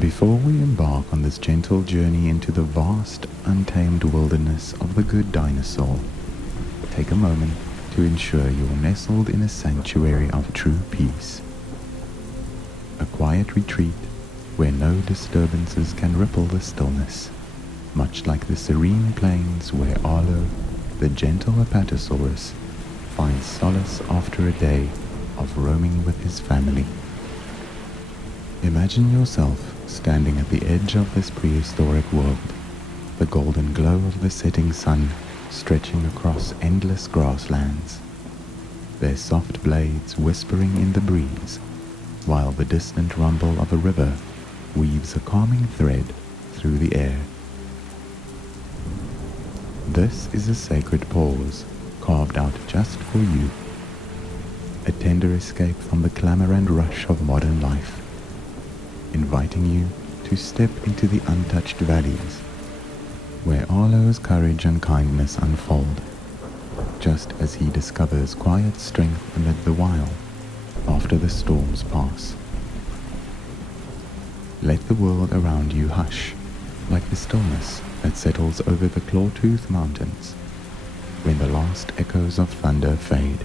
Before we embark on this gentle journey into the vast, untamed wilderness of the Good Dinosaur, take a moment to ensure you're nestled in a sanctuary of true peace. A quiet retreat where no disturbances can ripple the stillness, much like the serene plains where Arlo, the gentle Apatosaurus, finds solace after a day of roaming with his family. Imagine yourself standing at the edge of this prehistoric world, the golden glow of the setting sun stretching across endless grasslands, their soft blades whispering in the breeze, while the distant rumble of a river weaves a calming thread through the air. This is a sacred pause carved out just for you, a tender escape from the clamor and rush of modern life, inviting you to step into the untouched valleys where Arlo's courage and kindness unfold, just as he discovers quiet strength amid the wild after the storms pass. Let the world around you hush, like the stillness that settles over the claw-toothed mountains when the last echoes of thunder fade,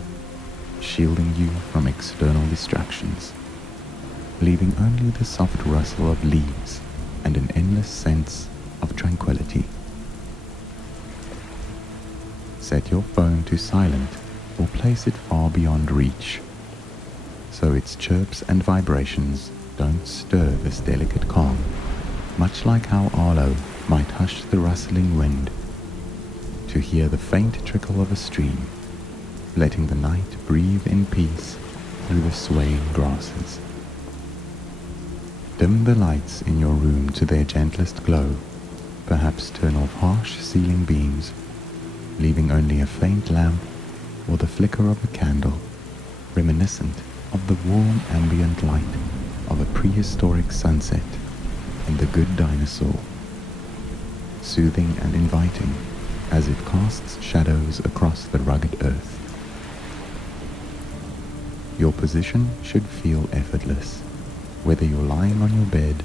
shielding you from external distractions, leaving only the soft rustle of leaves and an endless sense of tranquility. Set your phone to silent or place it far beyond reach, so its chirps and vibrations don't stir this delicate calm, much like how Arlo might hush the rustling wind to hear the faint trickle of a stream, letting the night breathe in peace through the swaying grasses. Dim the lights in your room to their gentlest glow, perhaps turn off harsh ceiling beams, leaving only a faint lamp or the flicker of a candle, reminiscent of the warm ambient light of a prehistoric sunset in the Good Dinosaur, soothing and inviting as it casts shadows across the rugged earth. Your position should feel effortless, whether you're lying on your bed,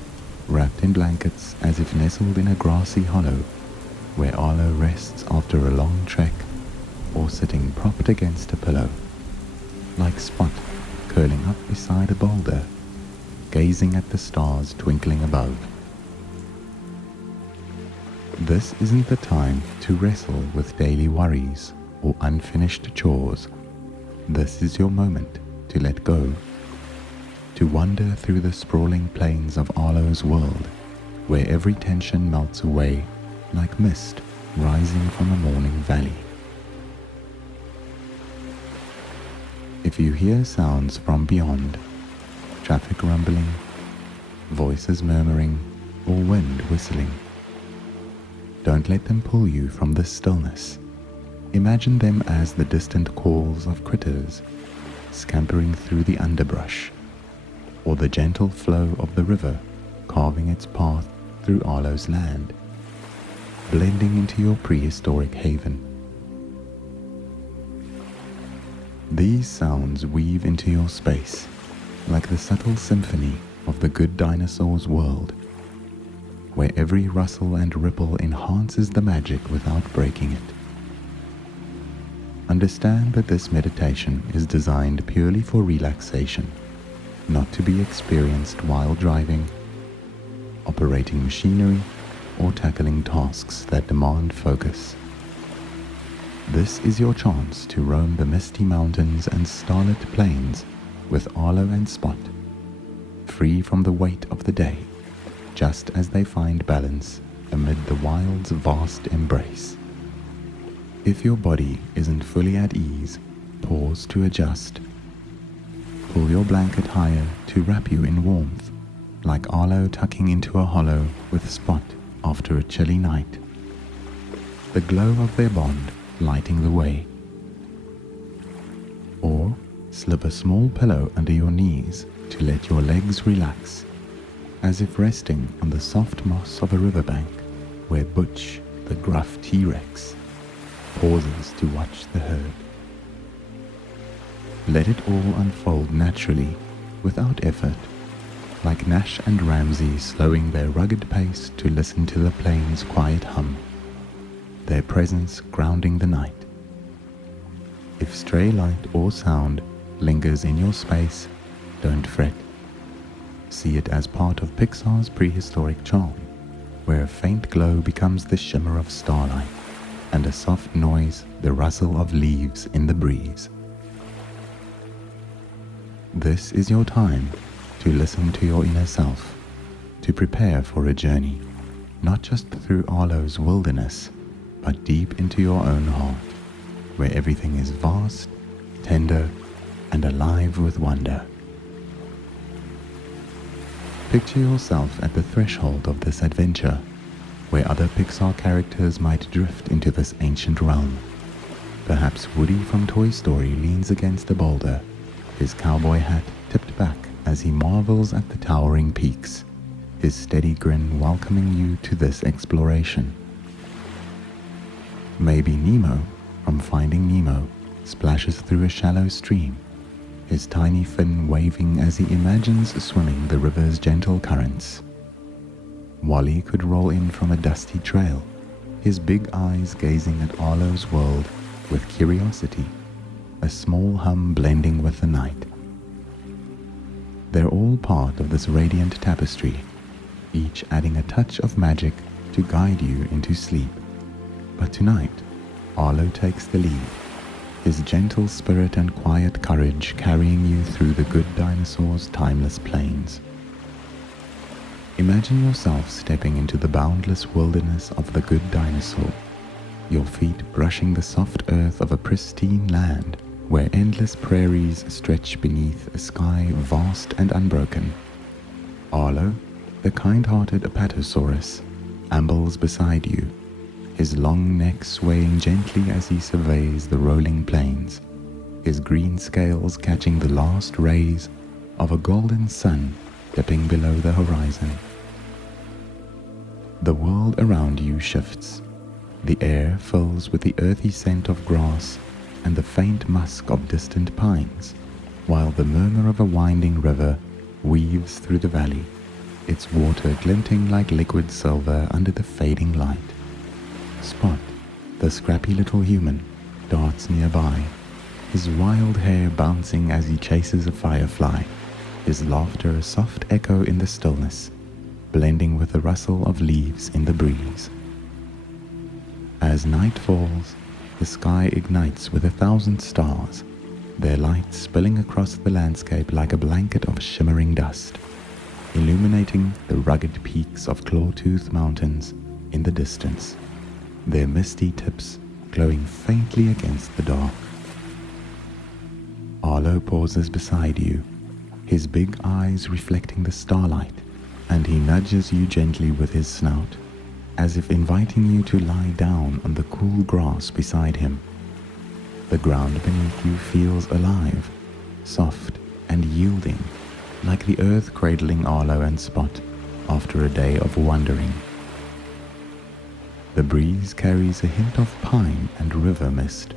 wrapped in blankets as if nestled in a grassy hollow where Arlo rests after a long trek, or sitting propped against a pillow, like Spot curling up beside a boulder, gazing at the stars twinkling above. This isn't the time to wrestle with daily worries or unfinished chores. This is your moment to let go, to wander through the sprawling plains of Arlo's world, where every tension melts away like mist rising from a morning valley. If you hear sounds from beyond, traffic rumbling, voices murmuring, or wind whistling, don't let them pull you from the stillness. Imagine them as the distant calls of critters scampering through the underbrush, or the gentle flow of the river carving its path through Arlo's land, blending into your prehistoric haven. These sounds weave into your space like the subtle symphony of the Good Dinosaur's world, where every rustle and ripple enhances the magic without breaking it. Understand that this meditation is designed purely for relaxation, not to be experienced while driving, operating machinery, or tackling tasks that demand focus. This is your chance to roam the misty mountains and starlit plains with Arlo and Spot, free from the weight of the day, just as they find balance amid the wild's vast embrace. If your body isn't fully at ease, pause to adjust. Pull your blanket higher to wrap you in warmth, like Arlo tucking into a hollow with Spot after a chilly night, the glow of their bond lighting the way. Or slip a small pillow under your knees to let your legs relax, as if resting on the soft moss of a riverbank where Butch, the gruff T-Rex, pauses to watch the herd. Let it all unfold naturally, without effort, like Nash and Ramsey slowing their rugged pace to listen to the plane's quiet hum, their presence grounding the night. If stray light or sound lingers in your space, don't fret. See it as part of Pixar's prehistoric charm, where a faint glow becomes the shimmer of starlight, and a soft noise the rustle of leaves in the breeze. This is your time to listen to your inner self, to prepare for a journey, not just through Arlo's wilderness, but deep into your own heart, where everything is vast, tender, and alive with wonder. Picture yourself at the threshold of this adventure, where other Pixar characters might drift into this ancient realm. Perhaps Woody from Toy Story leans against a boulder, his cowboy hat tipped back as he marvels at the towering peaks, his steady grin welcoming you to this exploration. Maybe Nemo from Finding Nemo splashes through a shallow stream, his tiny fin waving as he imagines swimming the river's gentle currents. Wally could roll in from a dusty trail, his big eyes gazing at Arlo's world with curiosity, a small hum blending with the night. They're all part of this radiant tapestry, each adding a touch of magic to guide you into sleep. But tonight, Arlo takes the lead, his gentle spirit and quiet courage carrying you through the Good Dinosaur's timeless plains. Imagine yourself stepping into the boundless wilderness of the Good Dinosaur, your feet brushing the soft earth of a pristine land where endless prairies stretch beneath a sky vast and unbroken. Arlo, the kind-hearted Apatosaurus, ambles beside you, his long neck swaying gently as he surveys the rolling plains, his green scales catching the last rays of a golden sun dipping below the horizon. The world around you shifts. The air fills with the earthy scent of grass and the faint musk of distant pines, while the murmur of a winding river weaves through the valley, its water glinting like liquid silver under the fading light. Spot, the scrappy little human, darts nearby, his wild hair bouncing as he chases a firefly, his laughter a soft echo in the stillness, blending with the rustle of leaves in the breeze. As night falls, the sky ignites with 1,000 stars, their light spilling across the landscape like a blanket of shimmering dust, illuminating the rugged peaks of Clawtooth Mountains in the distance, their misty tips glowing faintly against the dark. Arlo pauses beside you, his big eyes reflecting the starlight, and he nudges you gently with his snout, as if inviting you to lie down on the cool grass beside him. The ground beneath you feels alive, soft and yielding, like the earth cradling Arlo and Spot after a day of wandering. The breeze carries a hint of pine and river mist,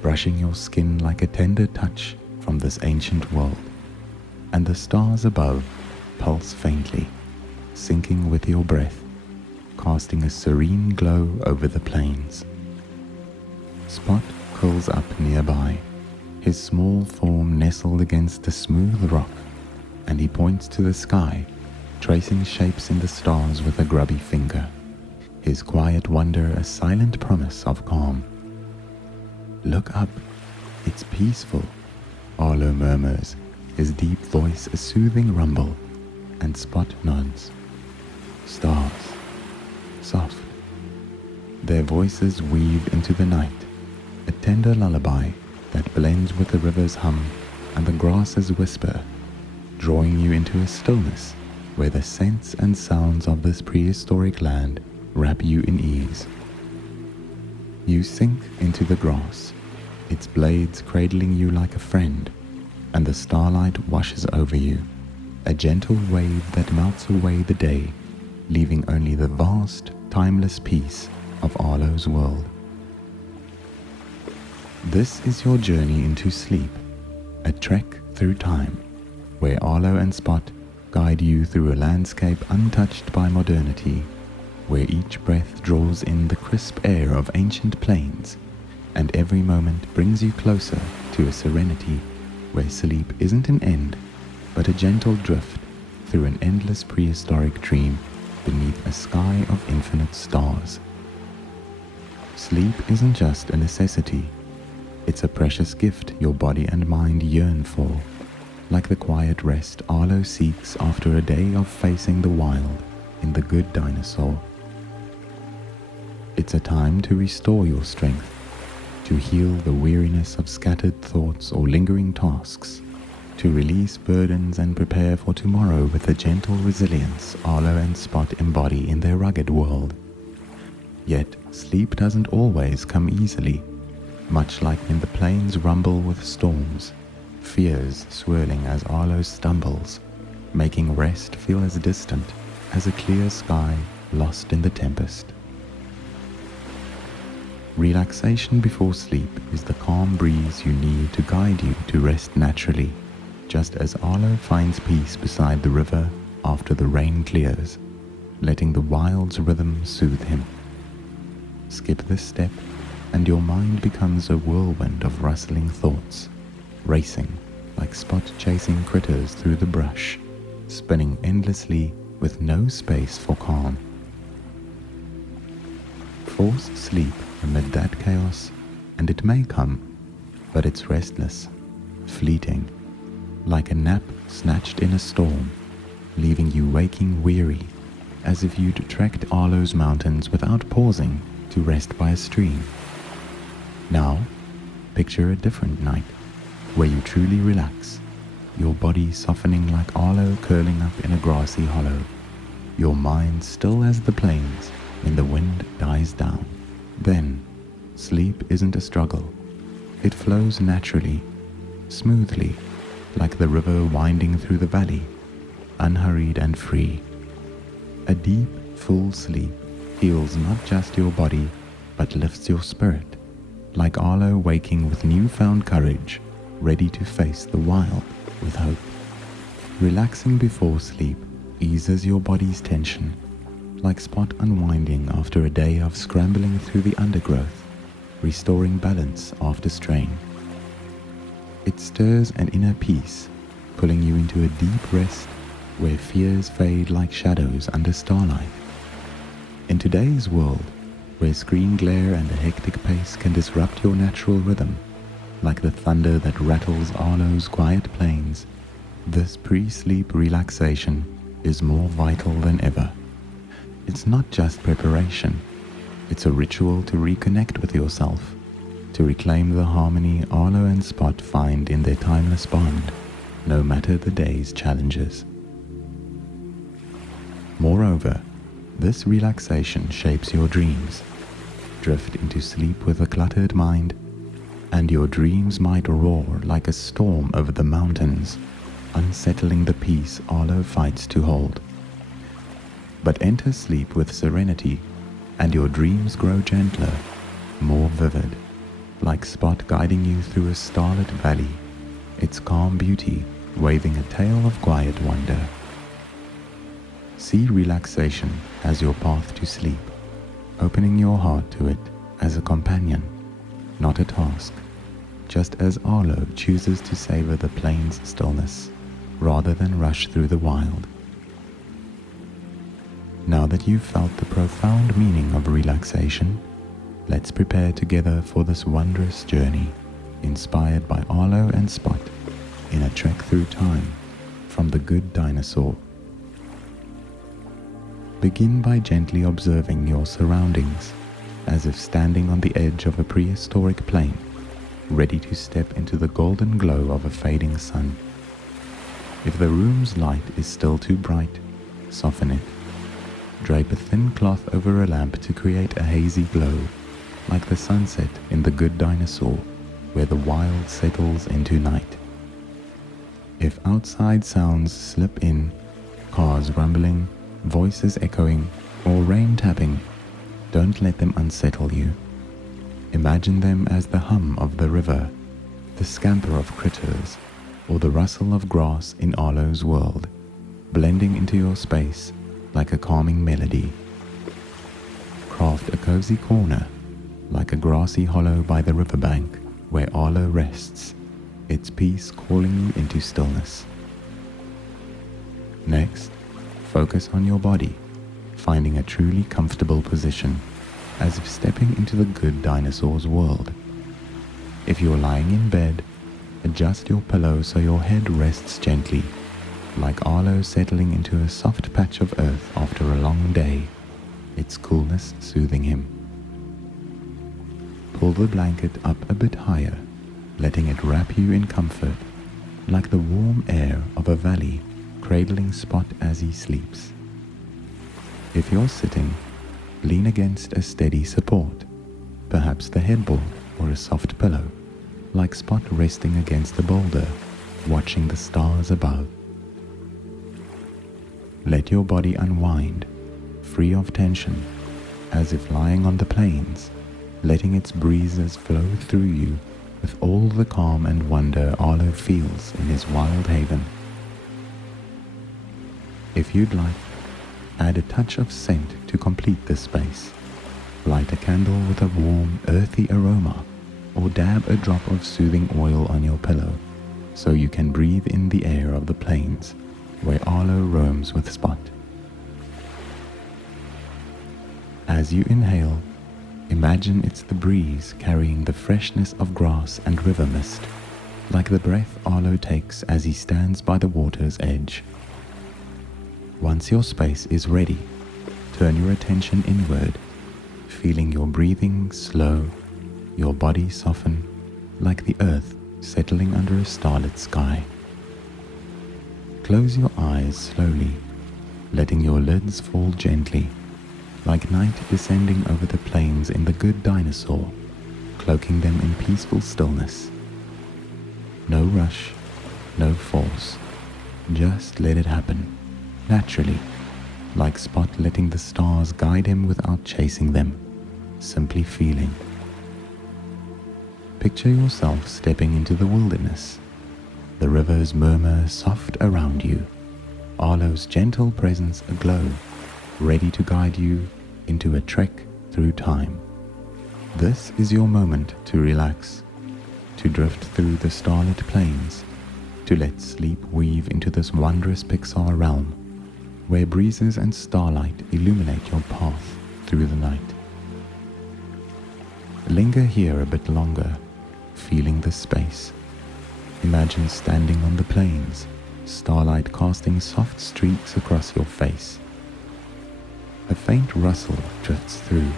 brushing your skin like a tender touch from this ancient world, and the stars above pulse faintly, syncing with your breath, casting a serene glow over the plains. Spot curls up nearby, his small form nestled against a smooth rock, and he points to the sky, tracing shapes in the stars with a grubby finger, his quiet wonder a silent promise of calm. "Look up, it's peaceful," Arlo murmurs, his deep voice a soothing rumble, and Spot nods. Stars, soft. Their voices weave into the night, a tender lullaby that blends with the river's hum and the grass's whisper, drawing you into a stillness where the scents and sounds of this prehistoric land wrap you in ease. You sink into the grass, its blades cradling you like a friend, and the starlight washes over you, a gentle wave that melts away the day, leaving only the vast, timeless peace of Arlo's world. This is your journey into sleep, a trek through time, where Arlo and Spot guide you through a landscape untouched by modernity, where each breath draws in the crisp air of ancient plains, and every moment brings you closer to a serenity where sleep isn't an end, but a gentle drift through an endless prehistoric dream beneath a sky of infinite stars. Sleep isn't just a necessity, it's a precious gift your body and mind yearn for, like the quiet rest Arlo seeks after a day of facing the wild in the Good Dinosaur. It's a time to restore your strength, to heal the weariness of scattered thoughts or lingering tasks, to release burdens and prepare for tomorrow with the gentle resilience Arlo and Spot embody in their rugged world. Yet, sleep doesn't always come easily, much like when the plains rumble with storms, fears swirling as Arlo stumbles, making rest feel as distant as a clear sky lost in the tempest. Relaxation before sleep is the calm breeze you need to guide you to rest naturally, just as Arlo finds peace beside the river after the rain clears, letting the wild's rhythm soothe him. Skip this step, and your mind becomes a whirlwind of rustling thoughts, racing like Spot chasing critters through the brush, spinning endlessly with no space for calm. Force sleep amid that chaos, and it may come, but it's restless, fleeting, like a nap snatched in a storm, leaving you waking weary, as if you'd trekked Arlo's mountains without pausing to rest by a stream. Now, picture a different night, where you truly relax, your body softening like Arlo curling up in a grassy hollow, your mind still as the plains when the wind dies down. Then, sleep isn't a struggle. It flows naturally, smoothly, like the river winding through the valley, unhurried and free. A deep, full sleep heals not just your body, but lifts your spirit, like Arlo waking with newfound courage, ready to face the wild with hope. Relaxing before sleep eases your body's tension, like Spot unwinding after a day of scrambling through the undergrowth, restoring balance after strain. It stirs an inner peace, pulling you into a deep rest where fears fade like shadows under starlight. In today's world, where screen glare and a hectic pace can disrupt your natural rhythm, like the thunder that rattles Arlo's quiet plains, this pre-sleep relaxation is more vital than ever. It's not just preparation, it's a ritual to reconnect with yourself, to reclaim the harmony Arlo and Spot find in their timeless bond, no matter the day's challenges. Moreover, this relaxation shapes your dreams. Drift into sleep with a cluttered mind, and your dreams might roar like a storm over the mountains, unsettling the peace Arlo fights to hold. But enter sleep with serenity, and your dreams grow gentler, more vivid, like Spot guiding you through a starlit valley, its calm beauty waving a tale of quiet wonder. See relaxation as your path to sleep, opening your heart to it as a companion, not a task, just as Arlo chooses to savor the plains' stillness rather than rush through the wild. Now that you've felt the profound meaning of relaxation, let's prepare together for this wondrous journey, inspired by Arlo and Spot in a trek through time from the Good Dinosaur. Begin by gently observing your surroundings, as if standing on the edge of a prehistoric plain, ready to step into the golden glow of a fading sun. If the room's light is still too bright, soften it. Drape a thin cloth over a lamp to create a hazy glow, like the sunset in the Good Dinosaur, where the wild settles into night. If outside sounds slip in, cars rumbling, voices echoing, or rain tapping, don't let them unsettle you. Imagine them as the hum of the river, the scamper of critters, or the rustle of grass in Arlo's world. blending into your space like a calming melody. Craft a cozy corner, like a grassy hollow by the riverbank where Arlo rests, its peace calling you into stillness. Next, focus on your body, finding a truly comfortable position, as if stepping into the Good Dinosaur's world. If you're lying in bed, adjust your pillow so your head rests gently, like Arlo settling into a soft patch of earth after a long day, its coolness soothing him. Pull the blanket up a bit higher, letting it wrap you in comfort, like the warm air of a valley cradling Spot as he sleeps. If you're sitting, lean against a steady support, perhaps the headboard or a soft pillow, like Spot resting against a boulder, watching the stars above. Let your body unwind, free of tension, as if lying on the plains, letting its breezes flow through you with all the calm and wonder Arlo feels in his wild haven. If you'd like, add a touch of scent to complete the space. Light a candle with a warm, earthy aroma, or dab a drop of soothing oil on your pillow, so you can breathe in the air of the plains, where Arlo roams with Spot. As you inhale, imagine it's the breeze carrying the freshness of grass and river mist, like the breath Arlo takes as he stands by the water's edge. Once your space is ready, turn your attention inward, feeling your breathing slow, your body soften, like the earth settling under a starlit sky. Close your eyes slowly, letting your lids fall gently, like night descending over the plains in the Good Dinosaur, cloaking them in peaceful stillness. No rush, no force, just let it happen, naturally, like Spot letting the stars guide him without chasing them, simply feeling. Picture yourself stepping into the wilderness, the river's murmur soft around you, Arlo's gentle presence aglow, ready to guide you into a trek through time. This is your moment to relax, to drift through the starlit plains, to let sleep weave into this wondrous Pixar realm, where breezes and starlight illuminate your path through the night. Linger here a bit longer, feeling the space. Imagine standing on the plains, starlight casting soft streaks across your face. A faint rustle drifts through,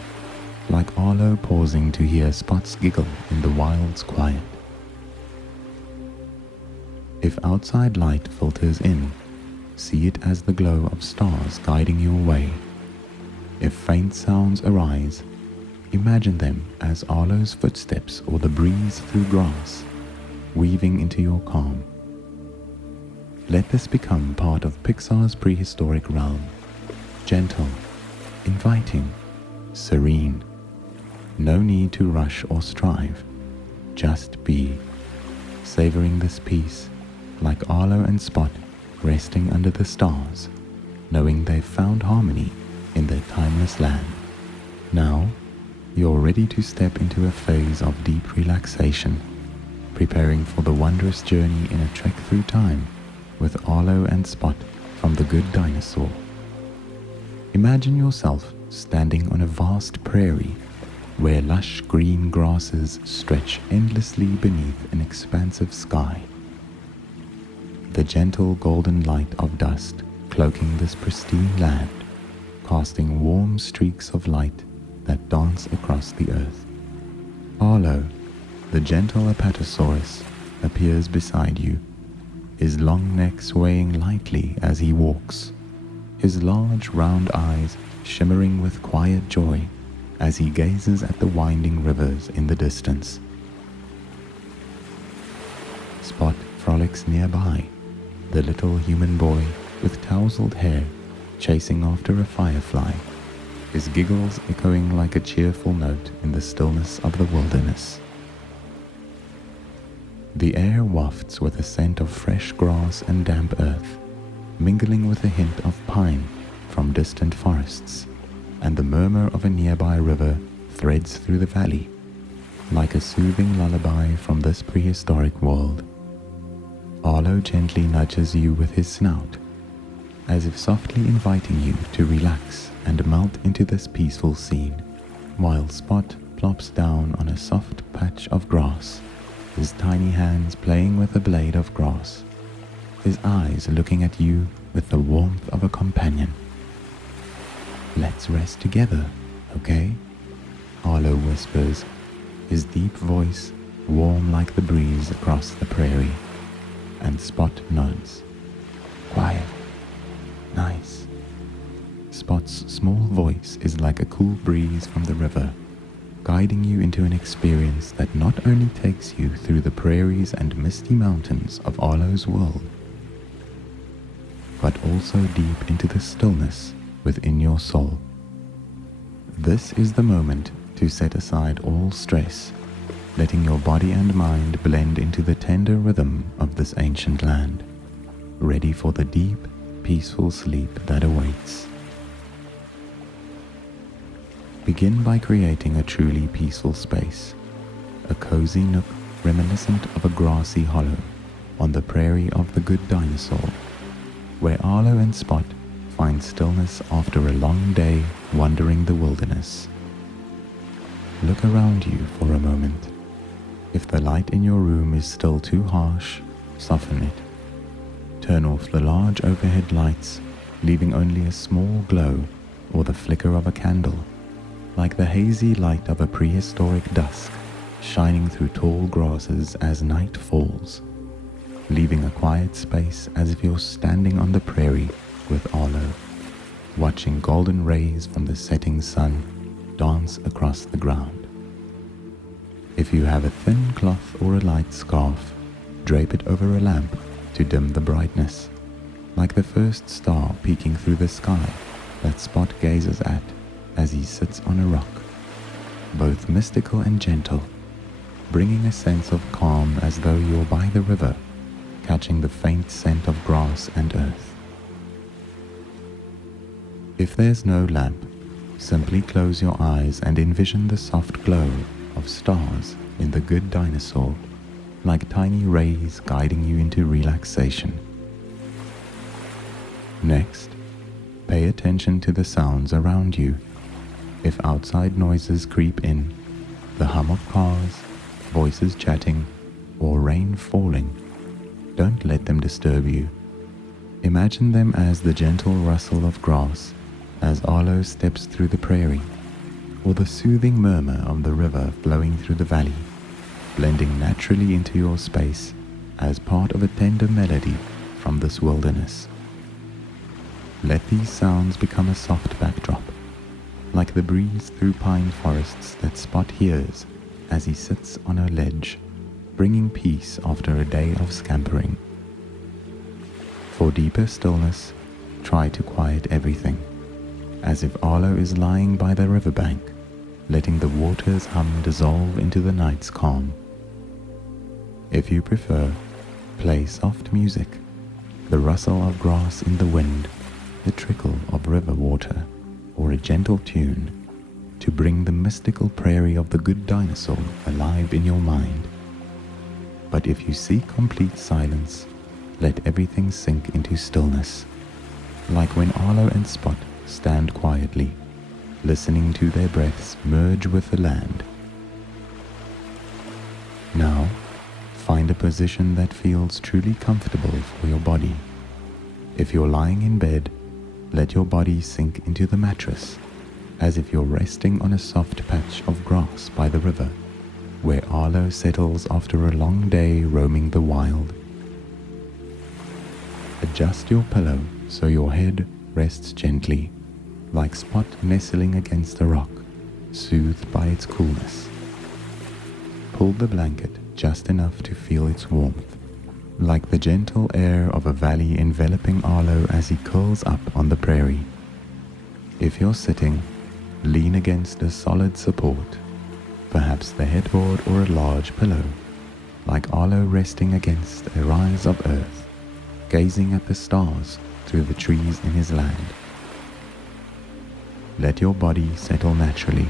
like Arlo pausing to hear Spot's giggle in the wild's quiet. If outside light filters in, see it as the glow of stars guiding your way. If faint sounds arise, imagine them as Arlo's footsteps or the breeze through grass, weaving into your calm. Let this become part of Pixar's prehistoric realm, gentle, inviting, serene. No need to rush or strive, just be, savoring this peace, like Arlo and Spot resting under the stars, knowing they've found harmony in their timeless land. Now, you're ready to step into a phase of deep relaxation, preparing for the wondrous journey in a trek through time with Arlo and Spot from the Good Dinosaur. Imagine yourself standing on a vast prairie where lush green grasses stretch endlessly beneath an expansive sky. The gentle golden light of dusk cloaking this pristine land, casting warm streaks of light that dance across the earth. Arlo, the gentle Apatosaurus, appears beside you, his long neck swaying lightly as he walks, his large round eyes shimmering with quiet joy as he gazes at the winding rivers in the distance. Spot frolics nearby, the little human boy with tousled hair chasing after a firefly, his giggles echoing like a cheerful note in the stillness of the wilderness. The air wafts with a scent of fresh grass and damp earth, mingling with a hint of pine from distant forests, and the murmur of a nearby river threads through the valley, like a soothing lullaby from this prehistoric world. Arlo gently nudges you with his snout, as if softly inviting you to relax and melt into this peaceful scene, while Spot plops down on a soft patch of grass, his tiny hands playing with a blade of grass, his eyes looking at you with the warmth of a companion. "Let's rest together, okay?" Arlo whispers, his deep voice warm like the breeze across the prairie, and Spot nods. "Quiet. Nice." Spot's small voice is like a cool breeze from the river, guiding you into an experience that not only takes you through the prairies and misty mountains of Arlo's world, but also deep into the stillness within your soul. This is the moment to set aside all stress, letting your body and mind blend into the tender rhythm of this ancient land, ready for the deep, peaceful sleep that awaits. Begin by creating a truly peaceful space, a cozy nook reminiscent of a grassy hollow on the prairie of the Good Dinosaur, where Arlo and Spot find stillness after a long day wandering the wilderness. Look around you for a moment. If the light in your room is still too harsh, soften it. Turn off the large overhead lights, leaving only a small glow or the flicker of a candle, like the hazy light of a prehistoric dusk shining through tall grasses as night falls, leaving a quiet space as if you're standing on the prairie with Arlo, watching golden rays from the setting sun dance across the ground. If you have a thin cloth or a light scarf, drape it over a lamp to dim the brightness, like the first star peeking through the sky that Spot gazes at as he sits on a rock, both mystical and gentle, bringing a sense of calm as though you're by the river, catching the faint scent of grass and earth. If there's no lamp, simply close your eyes and envision the soft glow of stars in the Good Dinosaur, like tiny rays guiding you into relaxation. Next, pay attention to the sounds around you. If outside noises creep in, the hum of cars, voices chatting, or rain falling, don't let them disturb you. Imagine them as the gentle rustle of grass as Arlo steps through the prairie, or the soothing murmur of the river flowing through the valley, blending naturally into your space as part of a tender melody from this wilderness. Let these sounds become a soft backdrop, like the breeze through pine forests that Spot hears as he sits on a ledge, bringing peace after a day of scampering. For deeper stillness, try to quiet everything, as if Arlo is lying by the riverbank, letting the water's hum dissolve into the night's calm. If you prefer, play soft music, the rustle of grass in the wind, the trickle of river water, or a gentle tune, to bring the mystical prairie of the Good Dinosaur alive in your mind. But if you seek complete silence, let everything sink into stillness, like when Arlo and Spot stand quietly, listening to their breaths merge with the land. Now, find a position that feels truly comfortable for your body. If you're lying in bed, let your body sink into the mattress, as if you're resting on a soft patch of grass by the river, where Arlo settles after a long day roaming the wild. Adjust your pillow so your head rests gently, like Spot nestling against a rock, soothed by its coolness. Pull the blanket just enough to feel its warmth, like the gentle air of a valley enveloping Arlo as he curls up on the prairie. If you're sitting, lean against a solid support, perhaps the headboard or a large pillow, like Arlo resting against a rise of earth, gazing at the stars through the trees in his land. Let your body settle naturally,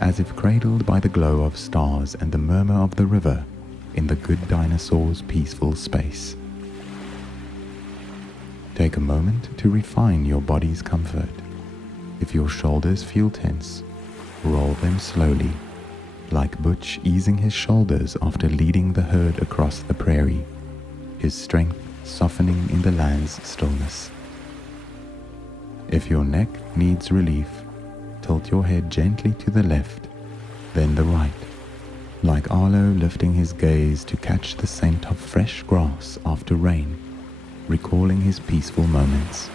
as if cradled by the glow of stars and the murmur of the river in the Good Dinosaur's peaceful space. Take a moment to refine your body's comfort. If your shoulders feel tense, roll them slowly, like Butch easing his shoulders after leading the herd across the prairie, his strength softening in the land's stillness. If your neck needs relief, tilt your head gently to the left, then the right, like Arlo lifting his gaze to catch the scent of fresh grass after rain, recalling his peaceful moments.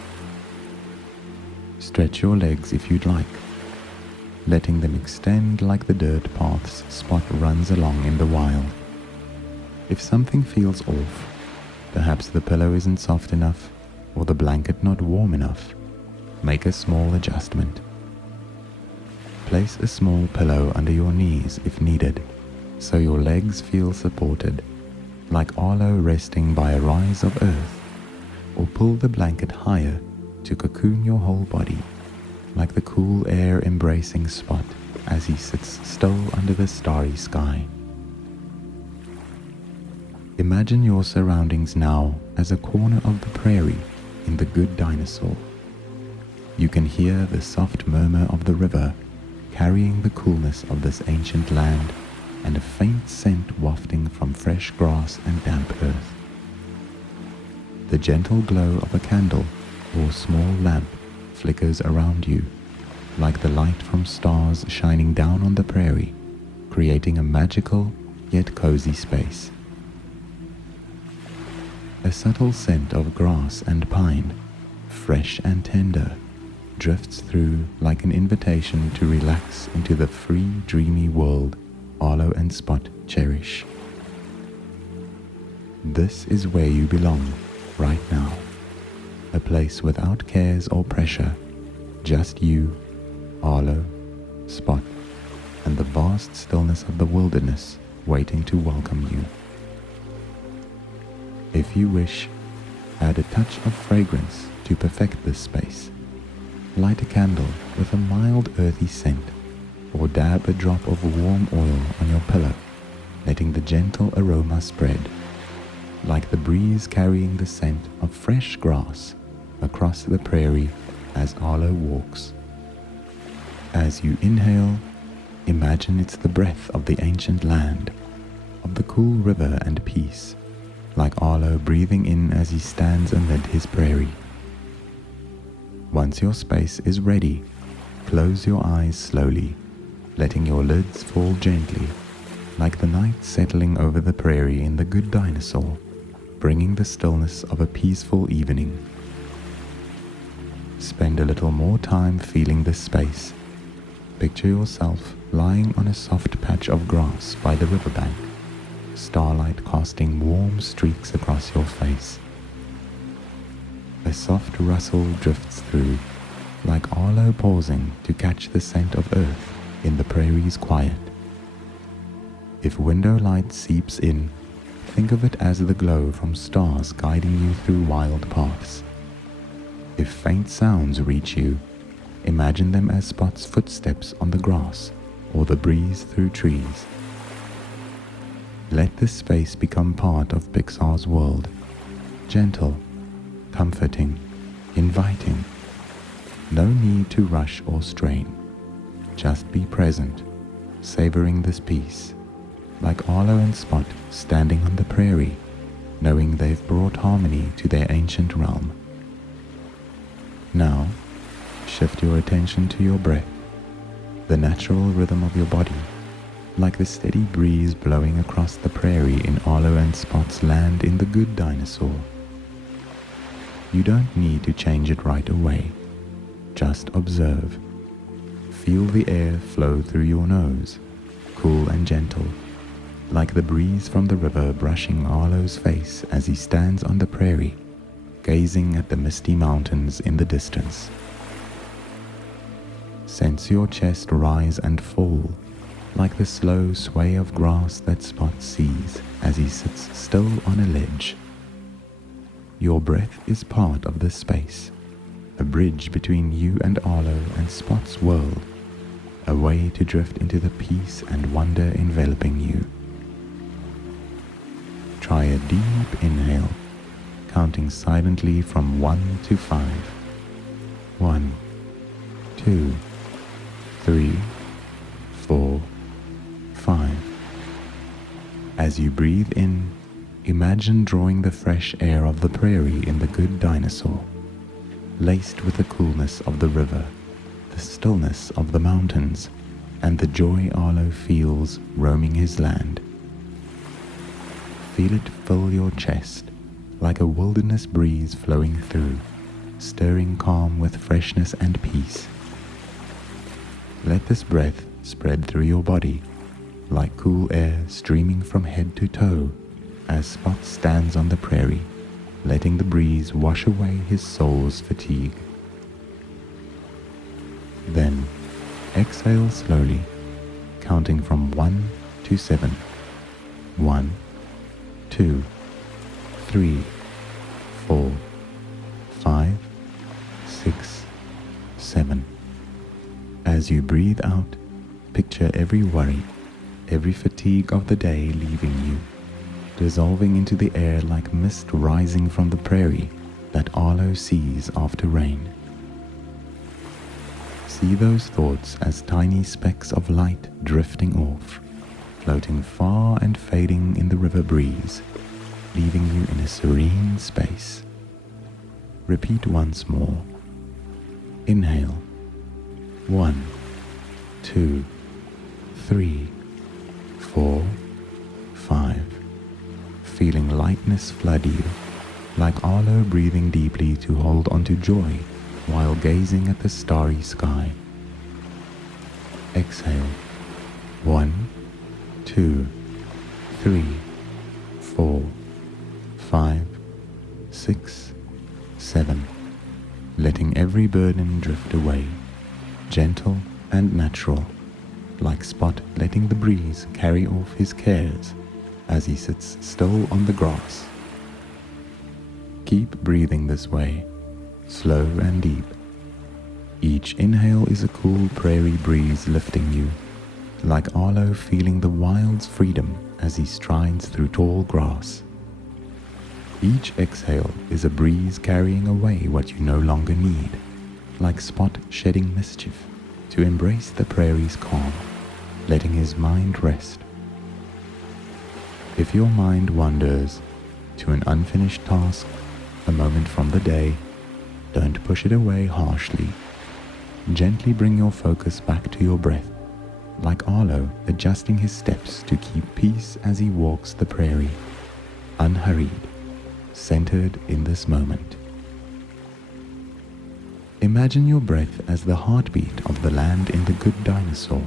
Stretch your legs if you'd like, letting them extend like the dirt paths Spot runs along in the wild. If something feels off, perhaps the pillow isn't soft enough or the blanket not warm enough, make a small adjustment. Place a small pillow under your knees if needed, so your legs feel supported, like Arlo resting by a rise of earth, or pull the blanket higher to cocoon your whole body, like the cool air embracing Spot as he sits still under the starry sky. Imagine your surroundings now as a corner of the prairie in the Good Dinosaur. You can hear the soft murmur of the river carrying the coolness of this ancient land and a faint scent wafting from fresh grass and damp earth. The gentle glow of a candle or small lamp flickers around you, like the light from stars shining down on the prairie, creating a magical yet cozy space. A subtle scent of grass and pine, fresh and tender, drifts through like an invitation to relax into the free, dreamy world Arlo and Spot cherish. This is where you belong right now, a place without cares or pressure, just you, Arlo, Spot, and the vast stillness of the wilderness waiting to welcome you. If you wish, add a touch of fragrance to perfect this space. Light a candle with a mild earthy scent, or dab a drop of warm oil on your pillow, letting the gentle aroma spread, like the breeze carrying the scent of fresh grass across the prairie as Arlo walks. As you inhale, imagine it's the breath of the ancient land, of the cool river and peace, like Arlo breathing in as he stands amid his prairie. Once your space is ready, close your eyes slowly, letting your lids fall gently, like the night settling over the prairie in the Good Dinosaur, bringing the stillness of a peaceful evening. Spend a little more time feeling this space. Picture yourself lying on a soft patch of grass by the riverbank, starlight casting warm streaks across your face. A soft rustle drifts through, like Arlo pausing to catch the scent of earth in the prairie's quiet. If window light seeps in, think of it as the glow from stars guiding you through wild paths. If faint sounds reach you, imagine them as Spot's footsteps on the grass or the breeze through trees. Let this space become part of Pixar's world, gentle, comforting, inviting. No need to rush or strain. Just be present, savoring this peace, like Arlo and Spot standing on the prairie, knowing they've brought harmony to their ancient realm. Now, shift your attention to your breath, the natural rhythm of your body, like the steady breeze blowing across the prairie in Arlo and Spot's land in the Good Dinosaur. You don't need to change it right away. Just observe. Feel the air flow through your nose, cool and gentle, like the breeze from the river brushing Arlo's face as he stands on the prairie, gazing at the misty mountains in the distance. Sense your chest rise and fall, like the slow sway of grass that Spot sees as he sits still on a ledge. Your breath is part of this space, a bridge between you and Arlo and Spot's world, a way to drift into the peace and wonder enveloping you. Try a deep inhale, counting silently from 1 to 5. 1, 2, 3, 4, 5. As you breathe in, imagine drawing the fresh air of the prairie in the Good Dinosaur, laced with the coolness of the river, the stillness of the mountains, and the joy Arlo feels roaming his land. Feel it fill your chest like a wilderness breeze flowing through, stirring calm with freshness and peace. Let this breath spread through your body, like cool air streaming from head to toe, as Spot stands on the prairie, letting the breeze wash away his soul's fatigue. Then, exhale slowly, counting from 1 to 7. 1, 2, 3, 4, 5, 6, 7. As you breathe out, picture every worry, every fatigue of the day leaving you, dissolving into the air like mist rising from the prairie that Arlo sees after rain. See those thoughts as tiny specks of light drifting off, floating far and fading in the river breeze, leaving you in a serene space. Repeat once more. Inhale. 1, 2, 3, 4, 5. Feeling lightness flood you, like Arlo breathing deeply to hold onto joy while gazing at the starry sky. Exhale. 1, 2, 3, 4, 5, 6, 7. Letting every burden drift away, gentle and natural, like Spot letting the breeze carry off his cares as he sits still on the grass. Keep breathing this way, slow and deep. Each inhale is a cool prairie breeze lifting you, like Arlo feeling the wild's freedom as he strides through tall grass. Each exhale is a breeze carrying away what you no longer need, like Spot shedding mischief to embrace the prairie's calm, letting his mind rest. If your mind wanders to an unfinished task, a moment from the day, don't push it away harshly. Gently bring your focus back to your breath, like Arlo adjusting his steps to keep peace as he walks the prairie, unhurried, centered in this moment. Imagine your breath as the heartbeat of the land in the Good Dinosaur,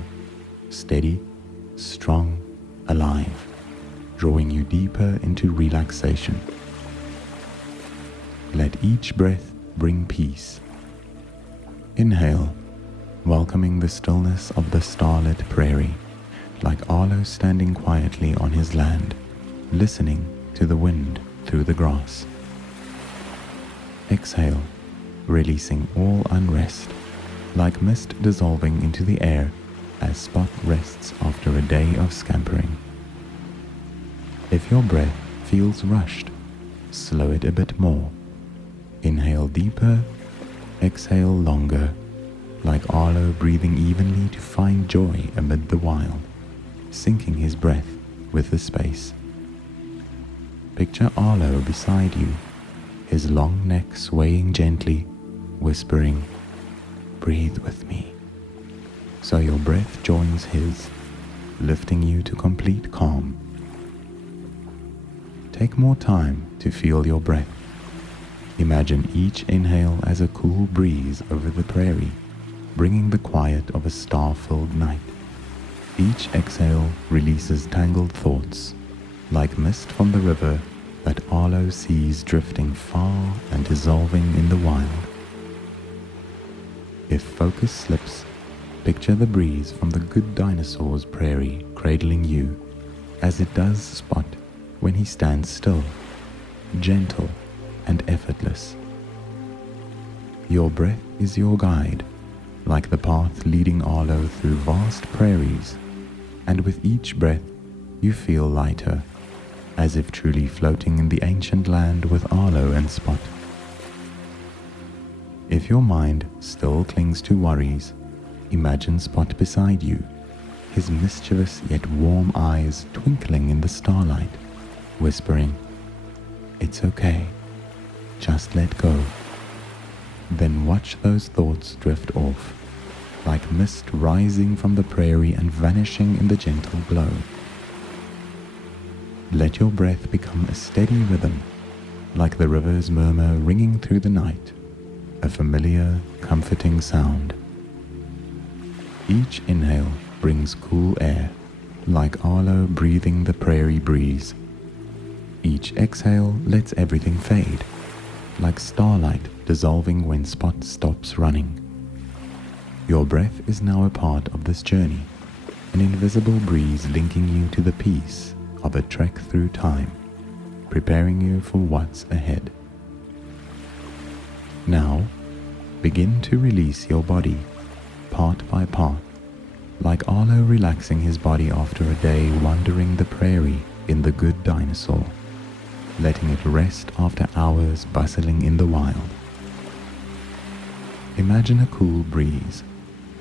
steady, strong, alive, drawing you deeper into relaxation. Let each breath bring peace. Inhale, welcoming the stillness of the starlit prairie, like Arlo standing quietly on his land, listening to the wind through the grass. Exhale, releasing all unrest, like mist dissolving into the air as Spot rests after a day of scampering. If your breath feels rushed, slow it a bit more. Inhale deeper, exhale longer, like Arlo breathing evenly to find joy amid the wild, syncing his breath with the space. Picture Arlo beside you, his long neck swaying gently, whispering, "Breathe with me," so your breath joins his, lifting you to complete calm. Take more time to feel your breath. Imagine each inhale as a cool breeze over the prairie, bringing the quiet of a star-filled night. Each exhale releases tangled thoughts, like mist from the river that Arlo sees drifting far and dissolving in the wild. If focus slips, picture the breeze from the Good Dinosaur's prairie cradling you, as it does Spot when he stands still, gentle and Your breath is your guide, like the path leading Arlo through vast prairies, and with each breath you feel lighter, as if truly floating in the ancient land with Arlo and Spot. If your mind still clings to worries, imagine Spot beside you, his mischievous yet warm eyes twinkling in the starlight, whispering, "It's okay, just let go." Then watch those thoughts drift off, like mist rising from the prairie and vanishing in the gentle glow. Let your breath become a steady rhythm, like the river's murmur ringing through the night, a familiar, comforting sound. Each inhale brings cool air, like Arlo breathing the prairie breeze. Each exhale lets everything fade, like starlight dissolving when Spot stops running. Your breath is now a part of this journey, an invisible breeze linking you to the peace of a trek through time, preparing you for what's ahead. Now, begin to release your body, part by part, like Arlo relaxing his body after a day wandering the prairie in the Good Dinosaur, letting it rest after hours bustling in the wild. Imagine a cool breeze,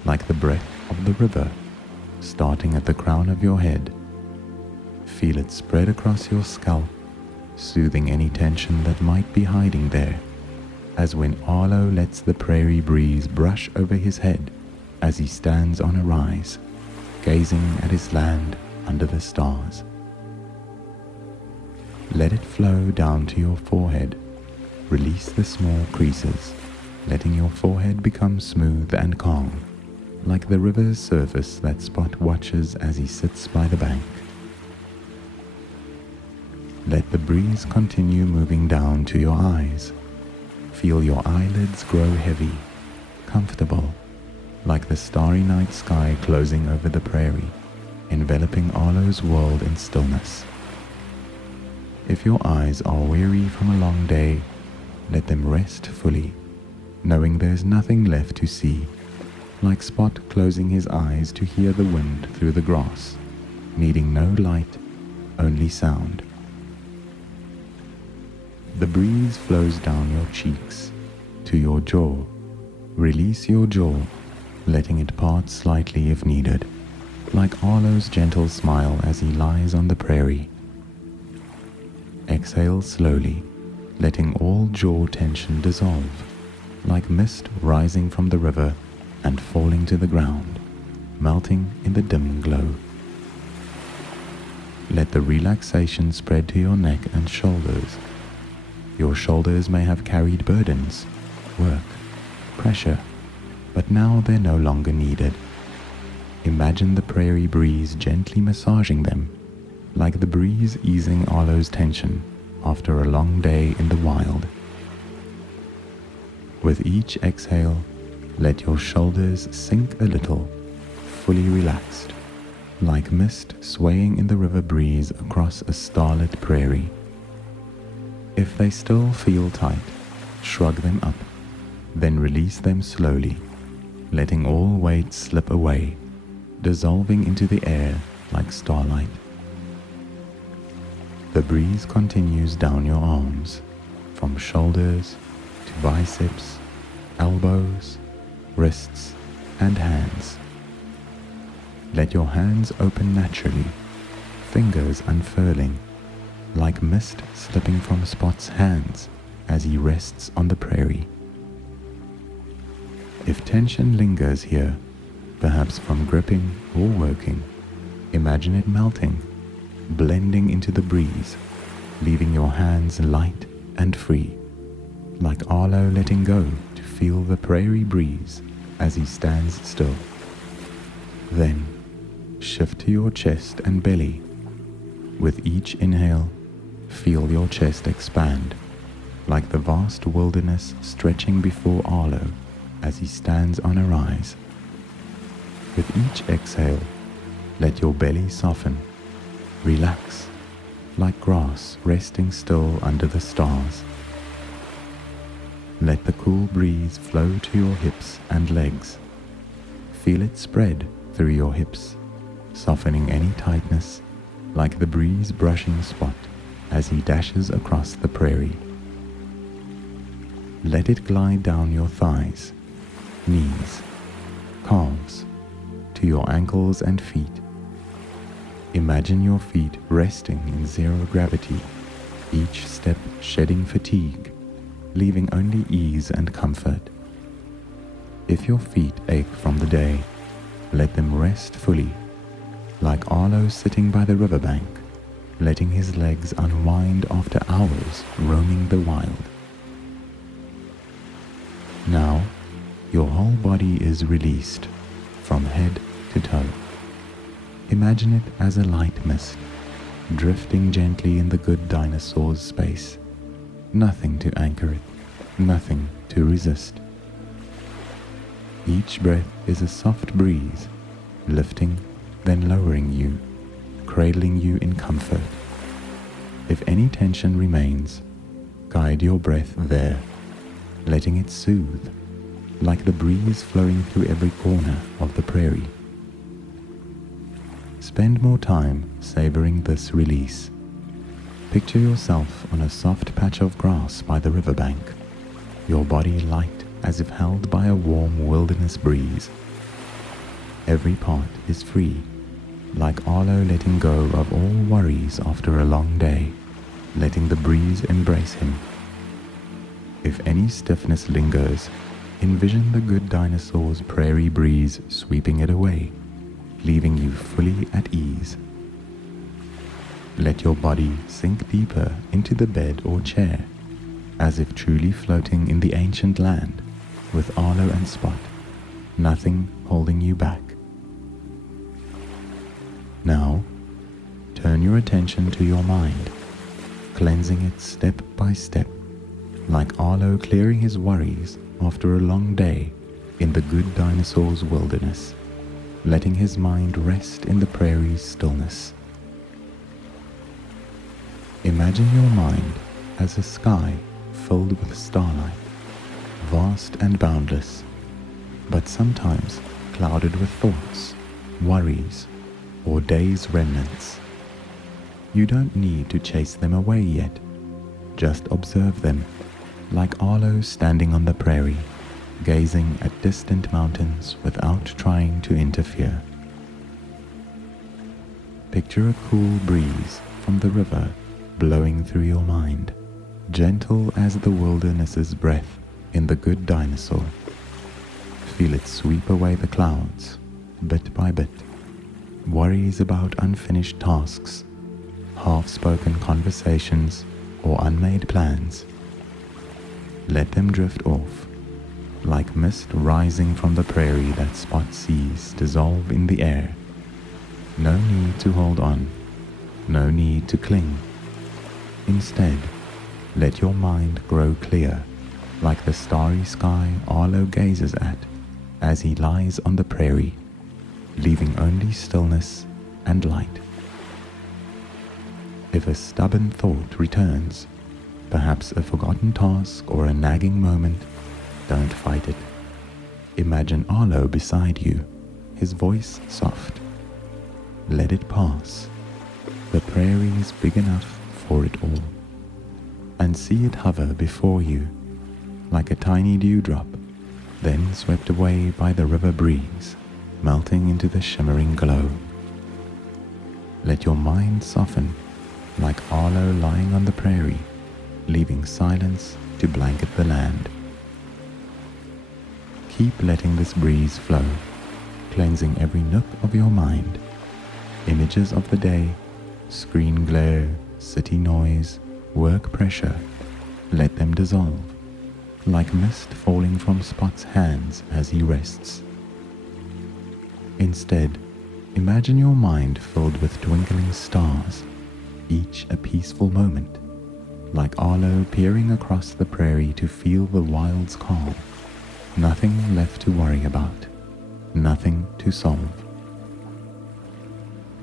like the breath of the river, starting at the crown of your head. Feel it spread across your scalp, soothing any tension that might be hiding there, as when Arlo lets the prairie breeze brush over his head as he stands on a rise, gazing at his land under the stars. Let it flow down to your forehead. Release the small creases, letting your forehead become smooth and calm, like the river's surface that Spot watches as he sits by the bank. Let the breeze continue moving down to your eyes. Feel your eyelids grow heavy, comfortable, like the starry night sky closing over the prairie, enveloping Arlo's world in stillness. If your eyes are weary from a long day, let them rest fully, knowing there's nothing left to see, like Spot closing his eyes to hear the wind through the grass, needing no light, only sound. The breeze flows down your cheeks, to your jaw. Release your jaw, letting it part slightly if needed, like Arlo's gentle smile as he lies on the prairie. Exhale slowly, letting all jaw tension dissolve, like mist rising from the river and falling to the ground, melting in the dim glow. Let the relaxation spread to your neck and shoulders. Your shoulders may have carried burdens, work, pressure, but now they're no longer needed. Imagine the prairie breeze gently massaging them, like the breeze easing Arlo's tension after a long day in the wild. With each exhale, let your shoulders sink a little, fully relaxed, like mist swaying in the river breeze across a starlit prairie. If they still feel tight, shrug them up, then release them slowly, letting all weight slip away, dissolving into the air like starlight. The breeze continues down your arms, from shoulders to biceps, elbows, wrists, and hands. Let your hands open naturally, fingers unfurling, like mist slipping from Spot's hands as he rests on the prairie. If tension lingers here, perhaps from gripping or working, imagine it melting, blending into the breeze, leaving your hands light and free, like Arlo letting go to feel the prairie breeze as he stands still. Then, shift to your chest and belly. With each inhale, feel your chest expand, like the vast wilderness stretching before Arlo as he stands on a rise. With each exhale, let your belly soften, relax, like grass resting still under the stars. Let the cool breeze flow to your hips and legs. Feel it spread through your hips, softening any tightness, like the breeze brushing Spot as he dashes across the prairie. Let it glide down your thighs, knees, calves, to your ankles and feet. Imagine your feet resting in zero gravity, each step shedding fatigue, leaving only ease and comfort. If your feet ache from the day, let them rest fully, like Arlo sitting by the riverbank, letting his legs unwind after hours roaming the wild. Now, your whole body is released, from head to toe. Imagine it as a light mist, drifting gently in the Good Dinosaur's space. Nothing to anchor it, nothing to resist. Each breath is a soft breeze, lifting, then lowering you, cradling you in comfort. If any tension remains, guide your breath there, letting it soothe, like the breeze flowing through every corner of the prairie. Spend more time savoring this release. Picture yourself on a soft patch of grass by the riverbank, your body light as if held by a warm wilderness breeze. Every part is free, like Arlo letting go of all worries after a long day, letting the breeze embrace him. If any stiffness lingers, envision the Good Dinosaur's prairie breeze sweeping it away, leaving you fully at ease. Let your body sink deeper into the bed or chair, as if truly floating in the ancient land, with Arlo and Spot, nothing holding you back. Now, turn your attention to your mind, cleansing it step by step, like Arlo clearing his worries after a long day in the Good Dinosaur's wilderness, letting his mind rest in the prairie's stillness. Imagine your mind as a sky filled with starlight, vast and boundless, but sometimes clouded with thoughts, worries, or day's remnants. You don't need to chase them away yet. Just observe them, like Arlo standing on the prairie, gazing at distant mountains without trying to interfere. Picture a cool breeze from the river blowing through your mind, gentle as the wilderness's breath in the Good Dinosaur. Feel it sweep away the clouds, bit by bit. Worries about unfinished tasks, half-spoken conversations, or unmade plans. Let them drift off, like mist rising from the prairie that Spot sees dissolve in the air. No need to hold on, no need to cling. Instead, let your mind grow clear, like the starry sky Arlo gazes at as he lies on the prairie, leaving only stillness and light. If a stubborn thought returns, perhaps a forgotten task or a nagging moment, don't fight it. Imagine Arlo beside you, his voice soft. Let it pass. The prairie is big enough for it all. And see it hover before you, like a tiny dewdrop, then swept away by the river breeze, melting into the shimmering glow. Let your mind soften, like Arlo lying on the prairie, leaving silence to blanket the land. Keep letting this breeze flow, cleansing every nook of your mind. Images of the day, screen glare, city noise, work pressure, let them dissolve, like mist falling from Spot's hands as he rests. Instead, imagine your mind filled with twinkling stars, each a peaceful moment, like Arlo peering across the prairie to feel the wild's calm. Nothing left to worry about, nothing to solve.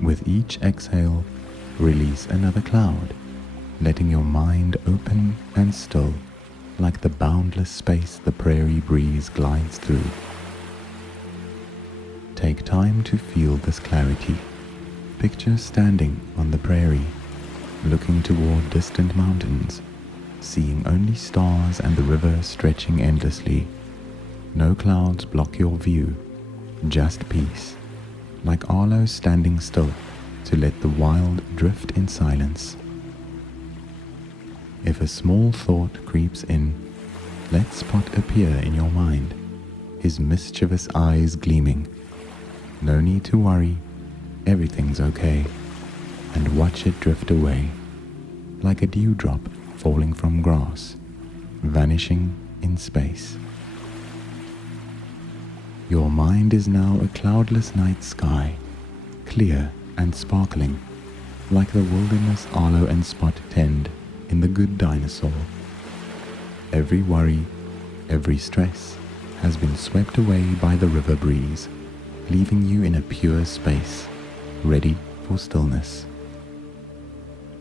With each exhale, release another cloud, letting your mind open and still, like the boundless space the prairie breeze glides through. Take time to feel this clarity. Picture standing on the prairie, looking toward distant mountains, seeing only stars and the river stretching endlessly. No clouds block your view, just peace, like Arlo standing still to let the wild drift in silence. If a small thought creeps in, let Spot appear in your mind, his mischievous eyes gleaming. No need to worry, everything's okay, and watch it drift away, like a dewdrop falling from grass, vanishing in space. Your mind is now a cloudless night sky, clear and sparkling, like the wilderness Arlo and Spot tend in the Good Dinosaur. Every worry, every stress has been swept away by the river breeze, leaving you in a pure space, ready for stillness.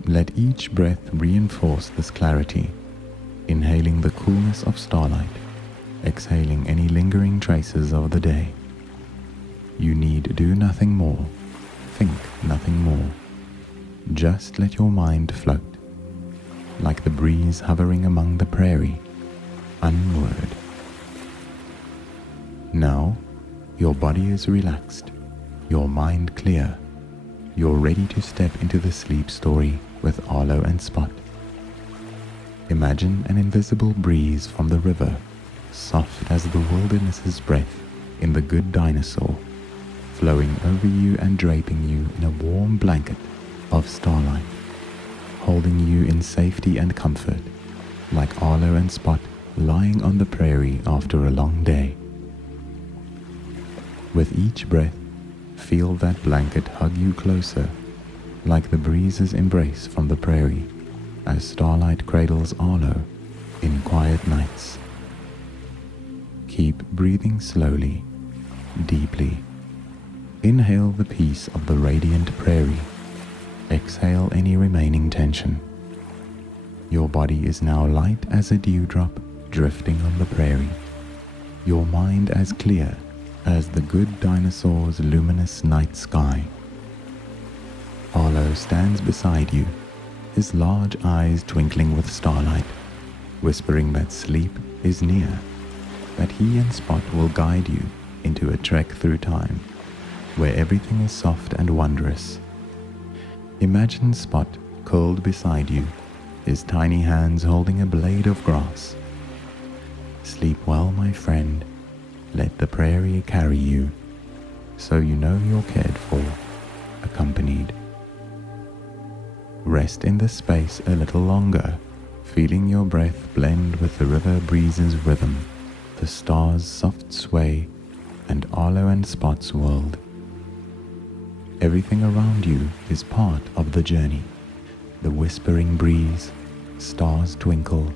Let each breath reinforce this clarity, inhaling the coolness of starlight, exhaling any lingering traces of the day. You need do nothing more, think nothing more. Just let your mind float, like the breeze hovering among the prairie, unmoored. Now, your body is relaxed, your mind clear. You're ready to step into the sleep story with Arlo and Spot. Imagine an invisible breeze from the river, soft as the wilderness's breath in the Good Dinosaur, flowing over you and draping you in a warm blanket of starlight, holding you in safety and comfort, like Arlo and Spot lying on the prairie after a long day. With each breath, feel that blanket hug you closer, like the breeze's embrace from the prairie, as starlight cradles Arlo in quiet nights. Keep breathing slowly, deeply. Inhale the peace of the radiant prairie. Exhale any remaining tension. Your body is now light as a dewdrop drifting on the prairie. Your mind as clear as the Good Dinosaur's luminous night sky. Arlo stands beside you, his large eyes twinkling with starlight, whispering that sleep is near, that he and Spot will guide you into a trek through time, where everything is soft and wondrous. Imagine Spot curled beside you, his tiny hands holding a blade of grass. Sleep well, my friend. Let the prairie carry you, so you know you're cared for, accompanied. Rest in this space a little longer, feeling your breath blend with the river breeze's rhythm, the stars' soft sway, and Arlo and Spot's world. Everything around you is part of the journey. The whispering breeze, stars twinkle,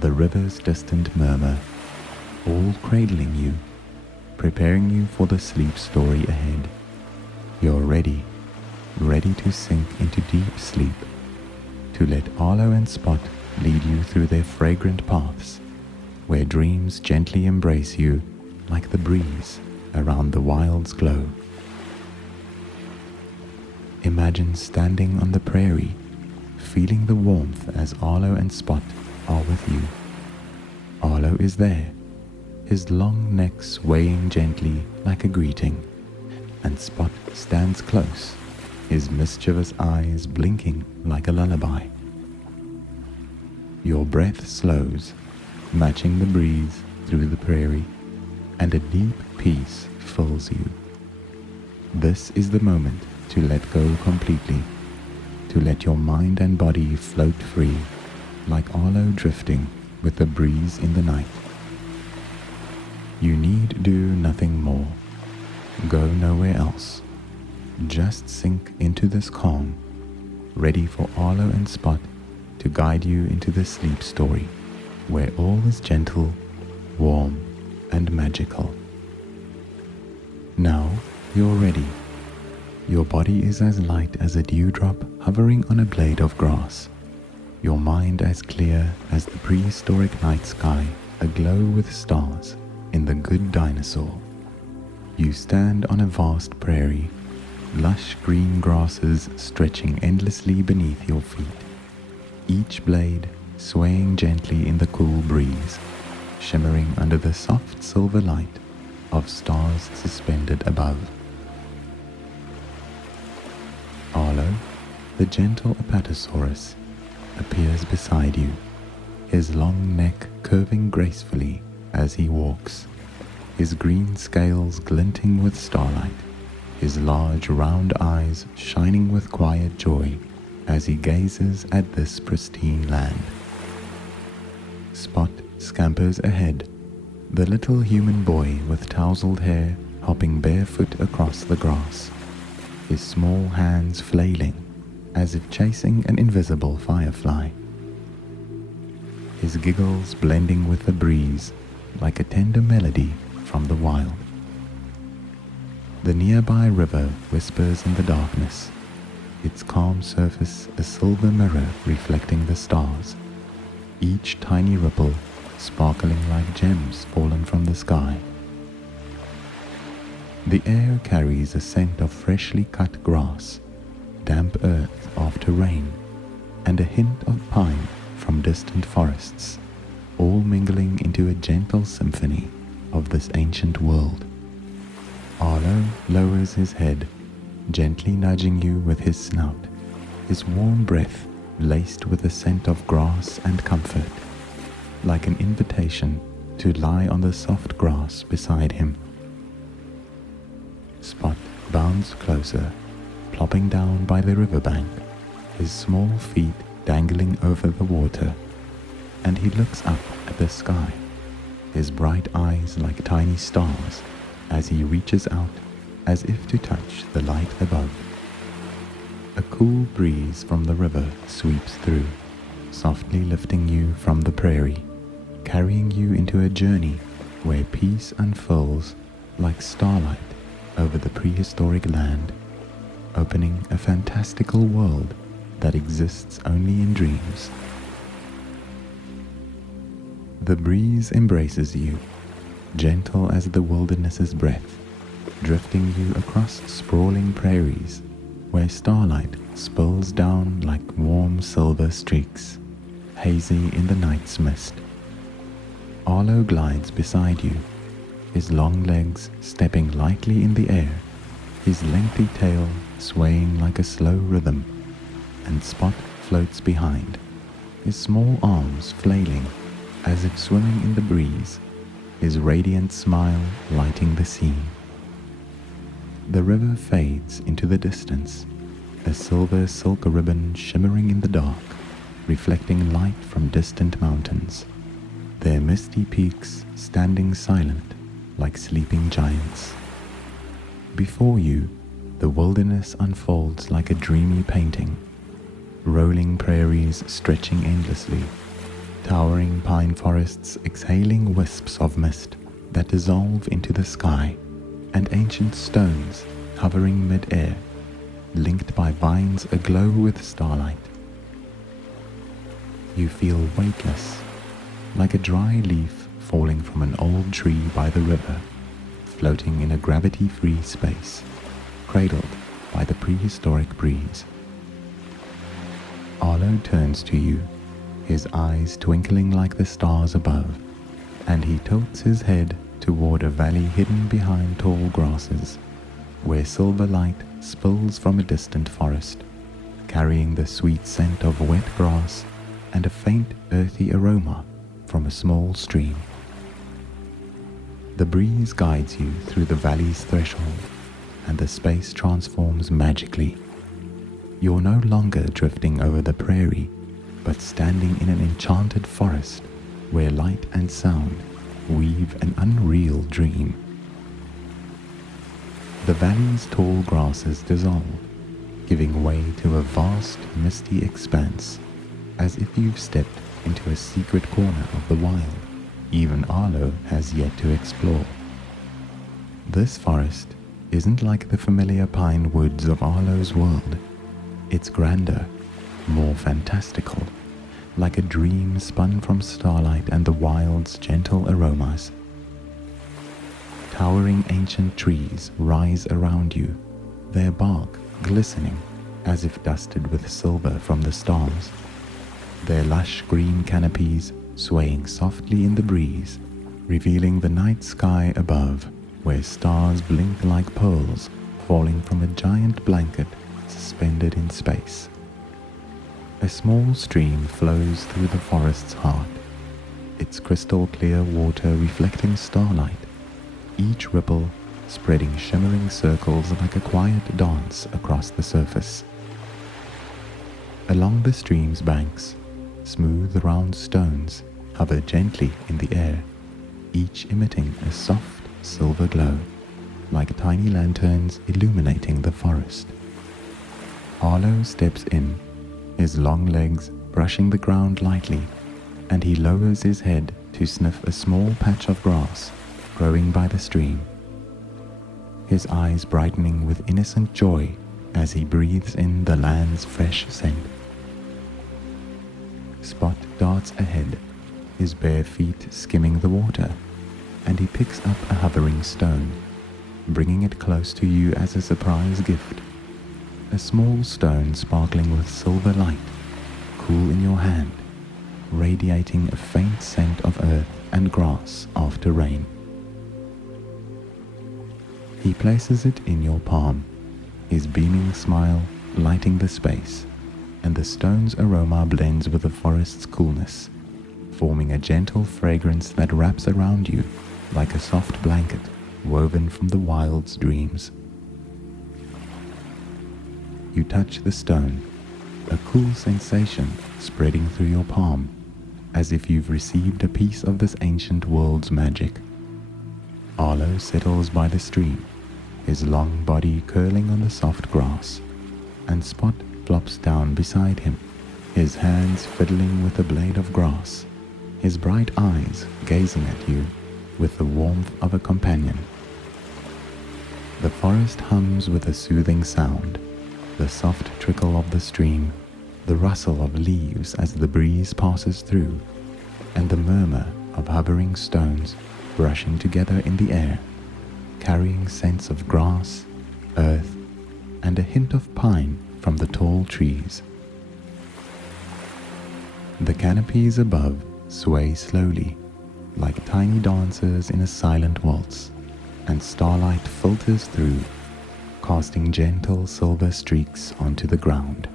the river's distant murmur, all cradling you, preparing you for the sleep story ahead. You're ready to sink into deep sleep, to let Arlo and Spot lead you through their fragrant paths, where dreams gently embrace you like the breeze around the wild's glow. Imagine standing on the prairie, feeling the warmth as Arlo and Spot are with you. Arlo is there, his long neck swaying gently like a greeting, and Spot stands close, his mischievous eyes blinking like a lullaby. Your breath slows, matching the breeze through the prairie, and a deep peace fills you. This is the moment to let go completely, to let your mind and body float free, like Arlo drifting with the breeze in the night. You need do nothing more. Go nowhere else. Just sink into this calm, ready for Arlo and Spot to guide you into the sleep story, where all is gentle, warm, and magical. Now you're ready. Your body is as light as a dewdrop hovering on a blade of grass. your mind as clear as the prehistoric night sky aglow with stars in the Good Dinosaur. You stand on a vast prairie, lush green grasses stretching endlessly beneath your feet, each blade swaying gently in the cool breeze, shimmering under the soft silver light of stars suspended above. Arlo, the gentle Apatosaurus, appears beside you, his long neck curving gracefully as he walks, his green scales glinting with starlight, his large round eyes shining with quiet joy as he gazes at this pristine land. Spot scampers ahead, the little human boy with tousled hair hopping barefoot across the grass, his small hands flailing as if chasing an invisible firefly, his giggles blending with the breeze like a tender melody from the wild. The nearby river whispers in the darkness, its calm surface a silver mirror reflecting the stars, each tiny ripple sparkling like gems fallen from the sky. The air carries a scent of freshly cut grass, damp earth after rain, and a hint of pine from distant forests, all mingling into a gentle symphony of this ancient world. Arlo lowers his head, gently nudging you with his snout, his warm breath laced with the scent of grass and comfort, like an invitation to lie on the soft grass beside him. Spot bounds closer, plopping down by the riverbank, his small feet dangling over the water, and he looks up at the sky, his bright eyes like tiny stars as he reaches out as if to touch the light above. A cool breeze from the river sweeps through, softly lifting you from the prairie, carrying you into a journey where peace unfurls like starlight over the prehistoric land, opening a fantastical world that exists only in dreams. The breeze embraces you, gentle as the wilderness's breath, drifting you across sprawling prairies where starlight spills down like warm silver streaks, hazy in the night's mist. Arlo glides beside you, his long legs stepping lightly in the air, his lengthy tail swaying like a slow rhythm, and Spot floats behind, his small arms flailing as if swimming in the breeze, his radiant smile lighting the scene. The river fades into the distance, a silver silk ribbon shimmering in the dark, reflecting light from distant mountains, their misty peaks standing silent like sleeping giants. Before you, the wilderness unfolds like a dreamy painting, rolling prairies stretching endlessly, towering pine forests exhaling wisps of mist that dissolve into the sky, and ancient stones hovering mid-air, linked by vines aglow with starlight. You feel weightless, like a dry leaf falling from an old tree by the river, floating in a gravity-free space, cradled by the prehistoric breeze. Arlo turns to you, his eyes twinkling like the stars above, and he tilts his head toward a valley hidden behind tall grasses, where silver light spills from a distant forest, carrying the sweet scent of wet grass and a faint earthy aroma from a small stream. The breeze guides you through the valley's threshold, and the space transforms magically. You're no longer drifting over the prairie, but standing in an enchanted forest where light and sound weave an unreal dream. The valley's tall grasses dissolve, giving way to a vast, misty expanse, as if you've stepped into a secret corner of the wild even Arlo has yet to explore. This forest isn't like the familiar pine woods of Arlo's world. It's grander, more fantastical, like a dream spun from starlight and the wild's gentle aromas. Towering ancient trees rise around you, their bark glistening as if dusted with silver from the stars, their lush green canopies swaying softly in the breeze, revealing the night sky above, where stars blink like pearls falling from a giant blanket suspended in space. A small stream flows through the forest's heart, its crystal clear water reflecting starlight, each ripple spreading shimmering circles like a quiet dance across the surface. Along the stream's banks, smooth round stones hover gently in the air, each emitting a soft silver glow, like tiny lanterns illuminating the forest. Arlo steps in, his long legs brushing the ground lightly, and he lowers his head to sniff a small patch of grass growing by the stream, his eyes brightening with innocent joy as he breathes in the land's fresh scent. Spot darts ahead, his bare feet skimming the water, and he picks up a hovering stone, bringing it close to you as a surprise gift. A small stone sparkling with silver light, cool in your hand, radiating a faint scent of earth and grass after rain. He places it in your palm, his beaming smile lighting the space, and the stone's aroma blends with the forest's coolness, forming a gentle fragrance that wraps around you like a soft blanket woven from the wild's dreams. You touch the stone, a cool sensation spreading through your palm, as if you've received a piece of this ancient world's magic. Arlo settles by the stream, his long body curling on the soft grass, and Spot flops down beside him, his hands fiddling with a blade of grass, his bright eyes gazing at you with the warmth of a companion. The forest hums with a soothing sound, the soft trickle of the stream, the rustle of leaves as the breeze passes through, and the murmur of hovering stones brushing together in the air, carrying scents of grass, earth, and a hint of pine from the tall trees. The canopies above sway slowly, like tiny dancers in a silent waltz, and starlight filters through, casting gentle silver streaks onto the ground.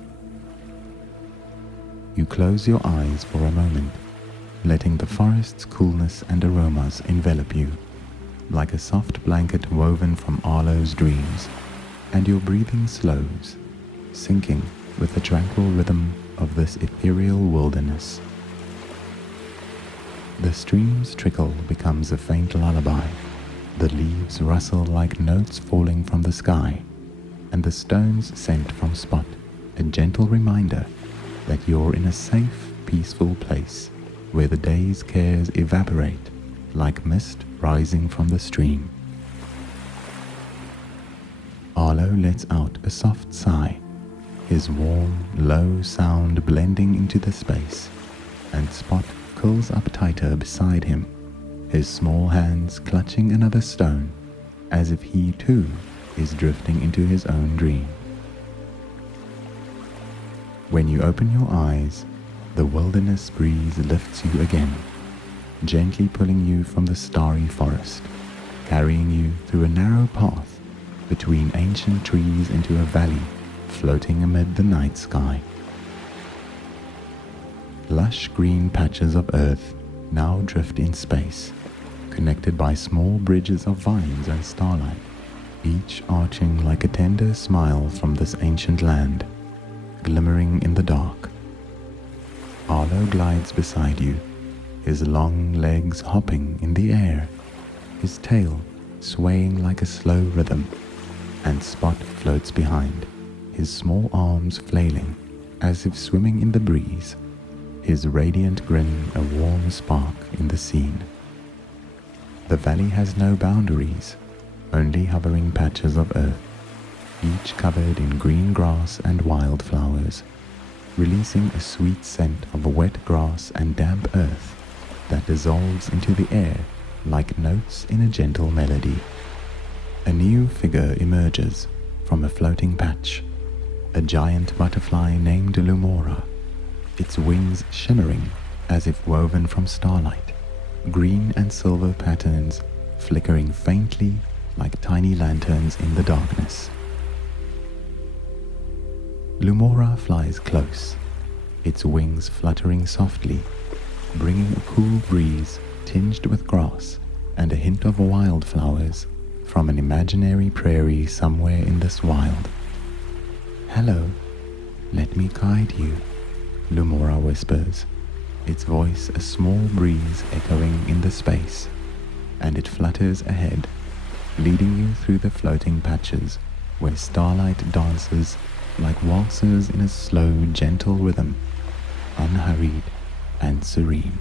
You close your eyes for a moment, letting the forest's coolness and aromas envelop you, like a soft blanket woven from Arlo's dreams, and your breathing slows, syncing with the tranquil rhythm of this ethereal wilderness. The stream's trickle becomes a faint lullaby, the leaves rustle like notes falling from the sky, and the stones scent from Spot, a gentle reminder that you're in a safe, peaceful place where the day's cares evaporate like mist rising from the stream. Arlo lets out a soft sigh, his warm, low sound blending into the space, and Spot curls up tighter beside him, his small hands clutching another stone, as if he too is drifting into his own dream. When you open your eyes, the wilderness breeze lifts you again, gently pulling you from the starry forest, carrying you through a narrow path between ancient trees into a valley floating amid the night sky. Lush green patches of earth now drift in space, connected by small bridges of vines and starlight, each arching like a tender smile from this ancient land, glimmering in the dark. Arlo glides beside you, his long legs hopping in the air, his tail swaying like a slow rhythm, and Spot floats behind, his small arms flailing as if swimming in the breeze, his radiant grin a warm spark in the scene. The valley has no boundaries, only hovering patches of earth, each covered in green grass and wildflowers, releasing a sweet scent of wet grass and damp earth that dissolves into the air like notes in a gentle melody. A new figure emerges from a floating patch, a giant butterfly named Lumora, its wings shimmering as if woven from starlight, green and silver patterns flickering faintly like tiny lanterns in the darkness. Lumora flies close, its wings fluttering softly, bringing a cool breeze tinged with grass and a hint of wildflowers from an imaginary prairie somewhere in this wild. "Hello, let me guide you," Lumora whispers, its voice a small breeze echoing in the space, and it flutters ahead, leading you through the floating patches where starlight dances like waltzers in a slow, gentle rhythm, unhurried and serene.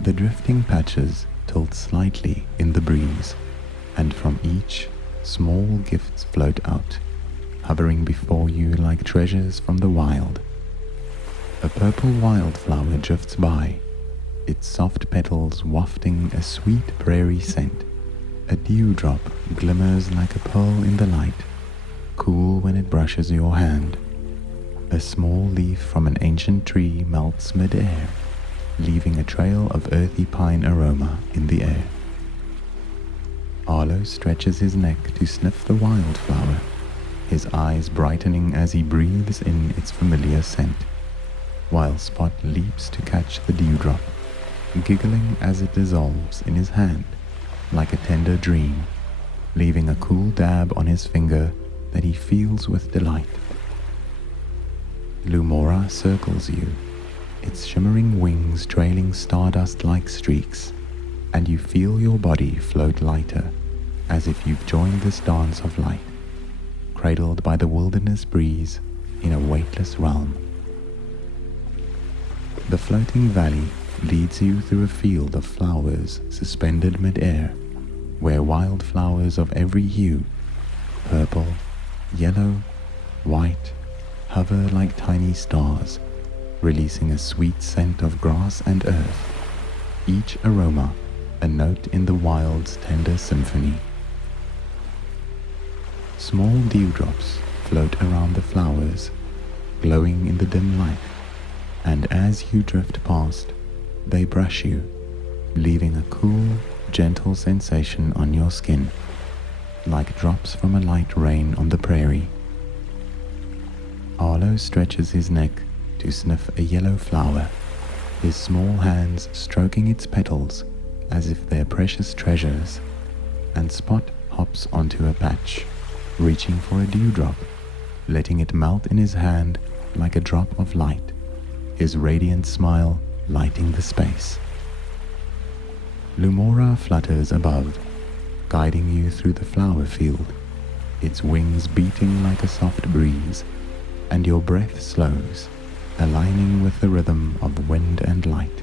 The drifting patches tilt slightly in the breeze, and from each, small gifts float out, hovering before you like treasures from the wild. A purple wildflower drifts by, its soft petals wafting a sweet prairie scent. A dewdrop glimmers like a pearl in the light, cool when it brushes your hand. A small leaf from an ancient tree melts mid-air, leaving a trail of earthy pine aroma in the air. Arlo stretches his neck to sniff the wildflower, his eyes brightening as he breathes in its familiar scent, while Spot leaps to catch the dewdrop, giggling as it dissolves in his hand like a tender dream, leaving a cool dab on his finger that he feels with delight. Lumora circles you, its shimmering wings trailing stardust like streaks, and you feel your body float lighter, as if you've joined this dance of light, cradled by the wilderness breeze in a weightless realm. The floating valley leads you through a field of flowers suspended mid-air, where wildflowers of every hue, purple, yellow, white, hover like tiny stars, releasing a sweet scent of grass and earth, each aroma a note in the wild's tender symphony. Small dewdrops float around the flowers, glowing in the dim light, and as you drift past, they brush you, leaving a cool, gentle sensation on your skin, like drops from a light rain on the prairie. Arlo stretches his neck to sniff a yellow flower, his small hands stroking its petals as if they're precious treasures, and Spot hops onto a patch, reaching for a dewdrop, letting it melt in his hand like a drop of light, his radiant smile lighting the space. Lumora flutters above, guiding you through the flower field, its wings beating like a soft breeze, and your breath slows, aligning with the rhythm of wind and light,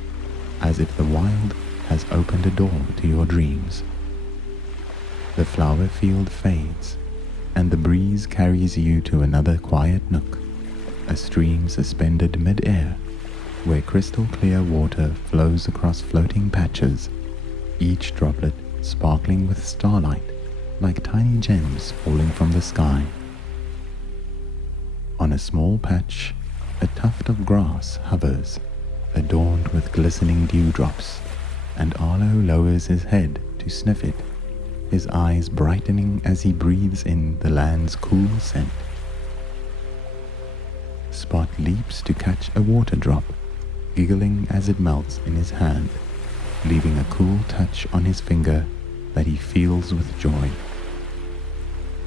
as if the wild has opened a door to your dreams. The flower field fades, and the breeze carries you to another quiet nook, a stream suspended mid-air, where crystal clear water flows across floating patches, each droplet sparkling with starlight like tiny gems falling from the sky. On a small patch, a tuft of grass hovers, adorned with glistening dewdrops, and Arlo lowers his head to sniff it, his eyes brightening as he breathes in the land's cool scent. Spot leaps to catch a water drop, giggling as it melts in his hand, leaving a cool touch on his finger that he feels with joy.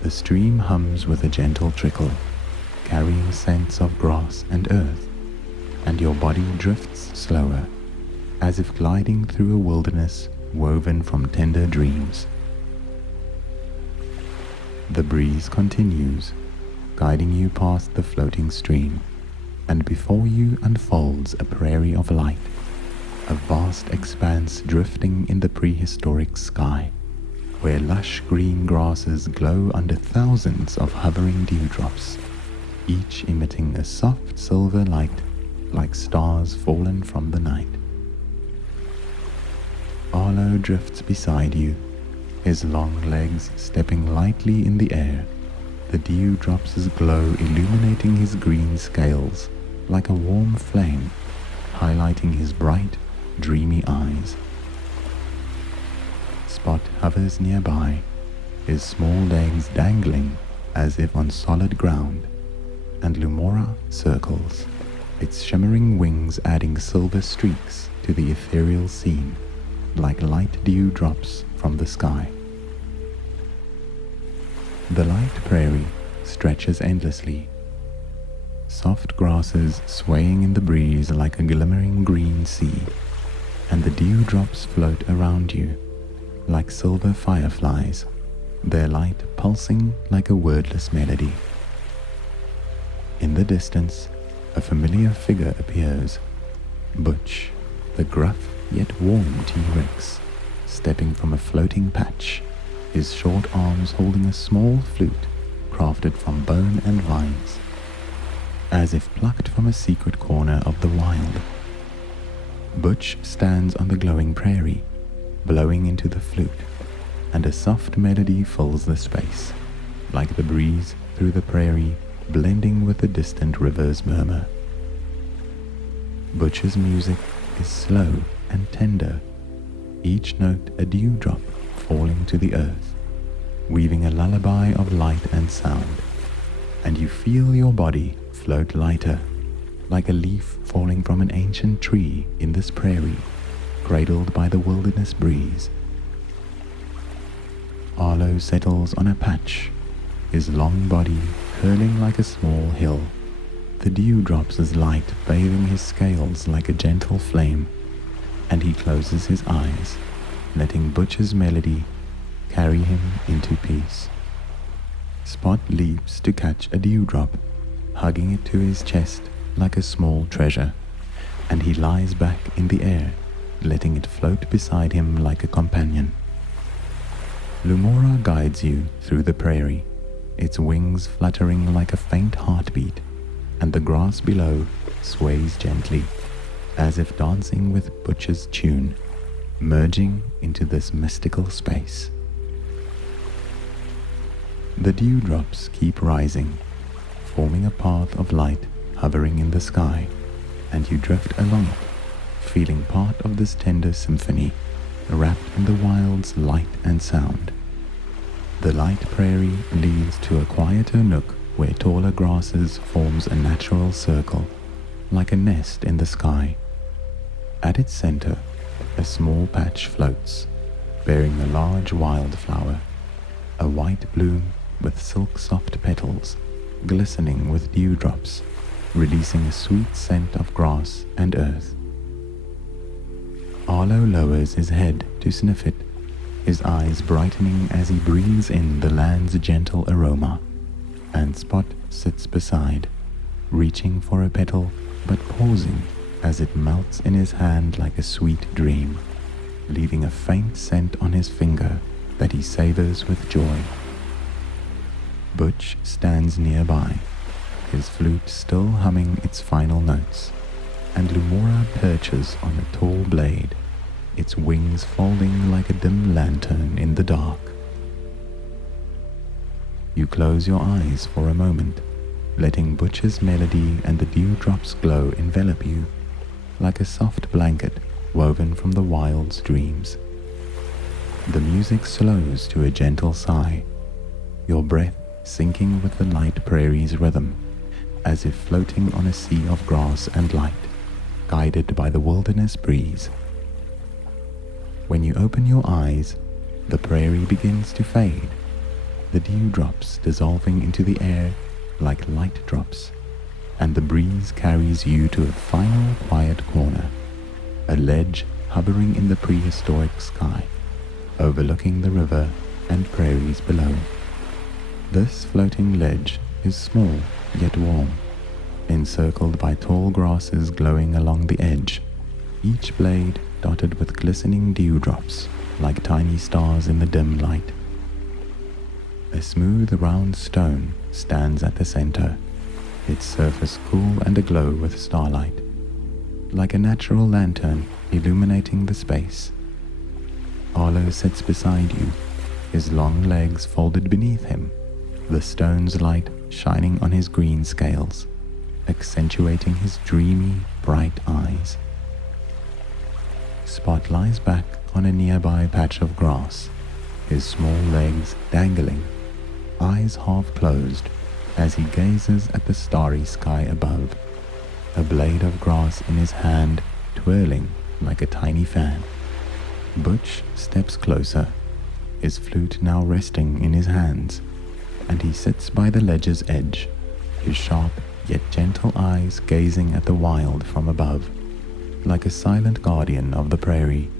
The stream hums with a gentle trickle, carrying scents of grass and earth, and your body drifts slower, as if gliding through a wilderness woven from tender dreams. The breeze continues, guiding you past the floating stream, and before you unfolds a prairie of light, a vast expanse drifting in the prehistoric sky, where lush green grasses glow under thousands of hovering dewdrops, each emitting a soft silver light like stars fallen from the night. Arlo drifts beside you, his long legs stepping lightly in the air, the dewdrops glow illuminating his green scales like a warm flame, highlighting his bright, dreamy eyes. Spot hovers nearby, his small legs dangling as if on solid ground, and Lumora circles, its shimmering wings adding silver streaks to the ethereal scene, like light dewdrops from the sky. The light prairie stretches endlessly, soft grasses swaying in the breeze like a glimmering green sea, and the dewdrops float around you like silver fireflies, their light pulsing like a wordless melody. In the distance, a familiar figure appears, Butch, the gruff yet warm T-Rex, stepping from a floating patch, his short arms holding a small flute crafted from bone and vines, as if plucked from a secret corner of the wild. Butch stands on the glowing prairie, blowing into the flute, and a soft melody fills the space, like the breeze through the prairie blending with the distant river's murmur. Butch's music is slow and tender, each note a dewdrop falling to the earth, weaving a lullaby of light and sound, and you feel your body float lighter, like a leaf falling from an ancient tree in this prairie, cradled by the wilderness breeze. Arlo settles on a patch, his long body curling like a small hill, the dewdrops as light bathing his scales like a gentle flame, and he closes his eyes, letting Butch's melody carry him into peace. Spot leaps to catch a dewdrop, hugging it to his chest like a small treasure, and he lies back in the air, letting it float beside him like a companion. Lumora guides you through the prairie, its wings fluttering like a faint heartbeat, and the grass below sways gently, as if dancing with Butch's tune, merging into this mystical space. The dewdrops keep rising, forming a path of light hovering in the sky, and you drift along it, feeling part of this tender symphony, wrapped in the wild's light and sound. The light prairie leads to a quieter nook where taller grasses forms a natural circle, like a nest in the sky. At its center, a small patch floats, bearing a large wildflower, a white bloom with silk-soft petals, glistening with dewdrops, releasing a sweet scent of grass and earth. Arlo lowers his head to sniff it, his eyes brightening as he breathes in the land's gentle aroma, and Spot sits beside, reaching for a petal but pausing as it melts in his hand like a sweet dream, leaving a faint scent on his finger that he savors with joy. Butch stands nearby, his flute still humming its final notes, and Lumora perches on a tall blade, its wings folding like a dim lantern in the dark. You close your eyes for a moment, letting Butch's melody and the dewdrops glow envelop you, like a soft blanket woven from the wild's dreams. The music slows to a gentle sigh, your breath sinking with the light prairie's rhythm, as if floating on a sea of grass and light, guided by the wilderness breeze. When you open your eyes, the prairie begins to fade, the dewdrops dissolving into the air like light drops, and the breeze carries you to a final quiet corner, a ledge hovering in the prehistoric sky, overlooking the river and prairies below. This floating ledge is small yet warm, encircled by tall grasses glowing along the edge, each blade dotted with glistening dewdrops like tiny stars in the dim light. A smooth round stone stands at the center, its surface cool and aglow with starlight, like a natural lantern illuminating the space. Arlo sits beside you, his long legs folded beneath him, the stone's light shining on his green scales, accentuating his dreamy, bright eyes. Spot lies back on a nearby patch of grass, his small legs dangling, eyes half closed as he gazes at the starry sky above, a blade of grass in his hand twirling like a tiny fan. Butch steps closer, his flute now resting in his hands, and he sits by the ledge's edge, his sharp yet gentle eyes gazing at the wild from above, like a silent guardian of the prairie.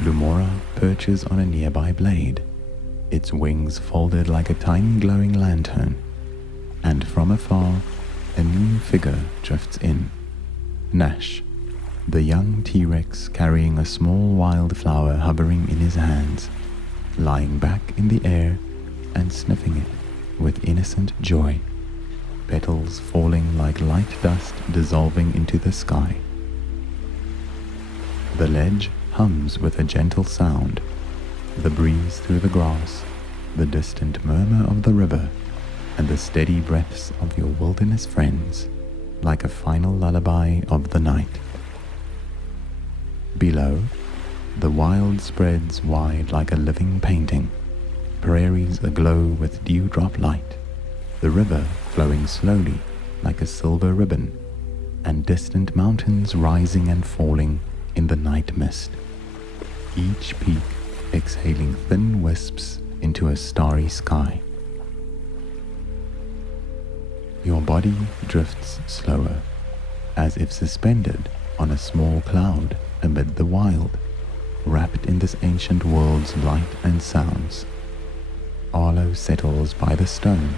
Lumora perches on a nearby blade, its wings folded like a tiny glowing lantern, and from afar a new figure drifts in. Nash, the young T-Rex carrying a small wildflower hovering in his hands, lying back in the air and sniffing it with innocent joy, petals falling like light dust dissolving into the sky. The ledge hums with a gentle sound, the breeze through the grass, the distant murmur of the river, and the steady breaths of your wilderness friends, like a final lullaby of the night. Below, the wild spreads wide like a living painting, prairies aglow with dewdrop light, the river flowing slowly like a silver ribbon, and distant mountains rising and falling in the night mist, each peak exhaling thin wisps into a starry sky. Your body drifts slower, as if suspended on a small cloud amid the wild, wrapped in this ancient world's light and sounds. Arlo settles by the stone,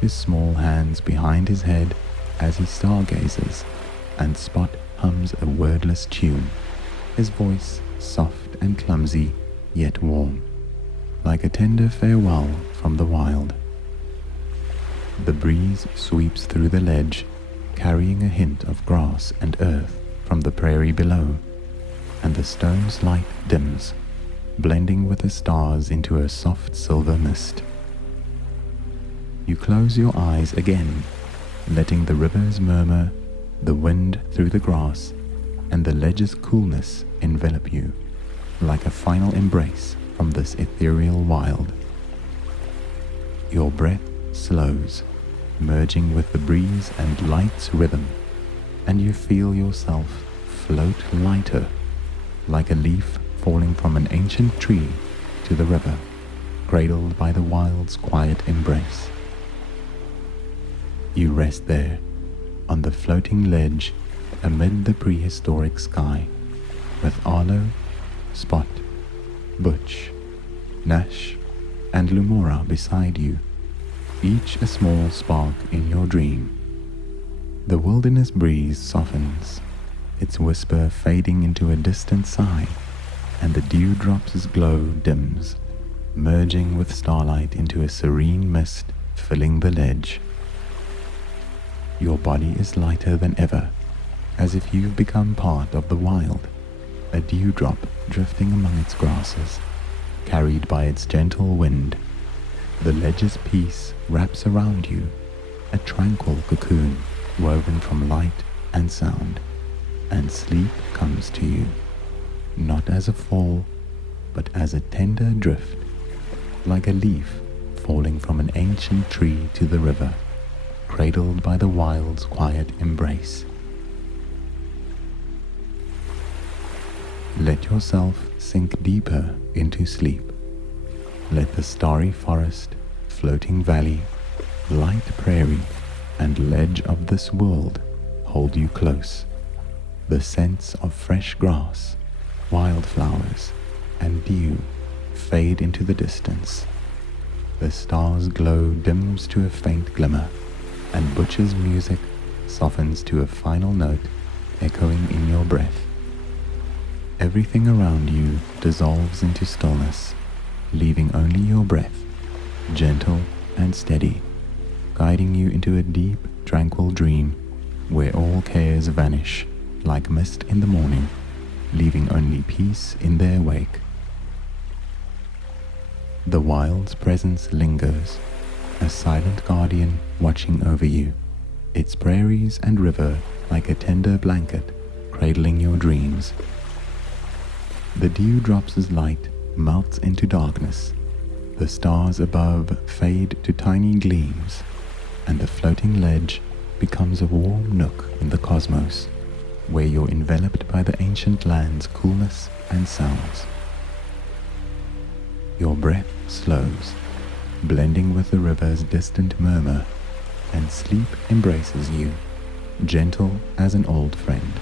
his small hands behind his head as he stargazes, and Spot hums a wordless tune, his voice soft and clumsy, yet warm, like a tender farewell from the wild. The breeze sweeps through the ledge, carrying a hint of grass and earth from the prairie below, and the stone's light dims, blending with the stars into a soft silver mist. You close your eyes again, letting the river's murmur, the wind through the grass, and the ledge's coolness envelop you, like a final embrace from this ethereal wild. Your breath slows, merging with the breeze and light's rhythm, and you feel yourself float lighter, like a leaf falling from an ancient tree to the river, cradled by the wild's quiet embrace. You rest there, on the floating ledge amid the prehistoric sky, with Arlo, Spot, Butch, Nash, and Lumora beside you, each a small spark in your dream. The wilderness breeze softens, its whisper fading into a distant sigh, and the dewdrops' glow dims, merging with starlight into a serene mist filling the ledge. Your body is lighter than ever, as if you've become part of the wild, a dewdrop drifting among its grasses, carried by its gentle wind. The ledge's peace wraps around you, a tranquil cocoon woven from light and sound, and sleep comes to you, not as a fall, but as a tender drift, like a leaf falling from an ancient tree to the river, cradled by the wild's quiet embrace. Let yourself sink deeper into sleep. Let the starry forest, floating valley, light prairie, and ledge of this world hold you close. The scents of fresh grass, wildflowers, and dew fade into the distance. The stars' glow dims to a faint glimmer, and Butch's music softens to a final note echoing in your breath. Everything around you dissolves into stillness, leaving only your breath, gentle and steady, guiding you into a deep, tranquil dream where all cares vanish like mist in the morning, leaving only peace in their wake. The wild's presence lingers, a silent guardian watching over you, its prairies and river like a tender blanket cradling your dreams. The dewdrops' light melts into darkness, the stars above fade to tiny gleams, and the floating ledge becomes a warm nook in the cosmos, where you're enveloped by the ancient land's coolness and sounds. Your breath slows, blending with the river's distant murmur, and sleep embraces you, gentle as an old friend,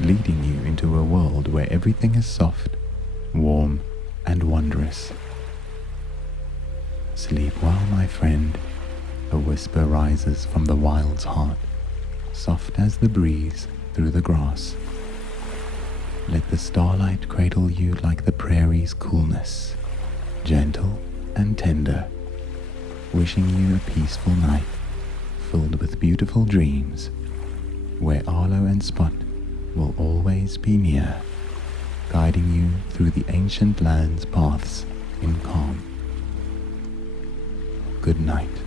leading you into a world where everything is soft, warm, and wondrous. Sleep well, my friend, a whisper rises from the wild's heart, soft as the breeze through the grass. Let the starlight cradle you like the prairie's coolness, gentle and tender, wishing you a peaceful night filled with beautiful dreams, where Arlo and Spot will always be near, guiding you through the ancient land's paths in calm. Good night.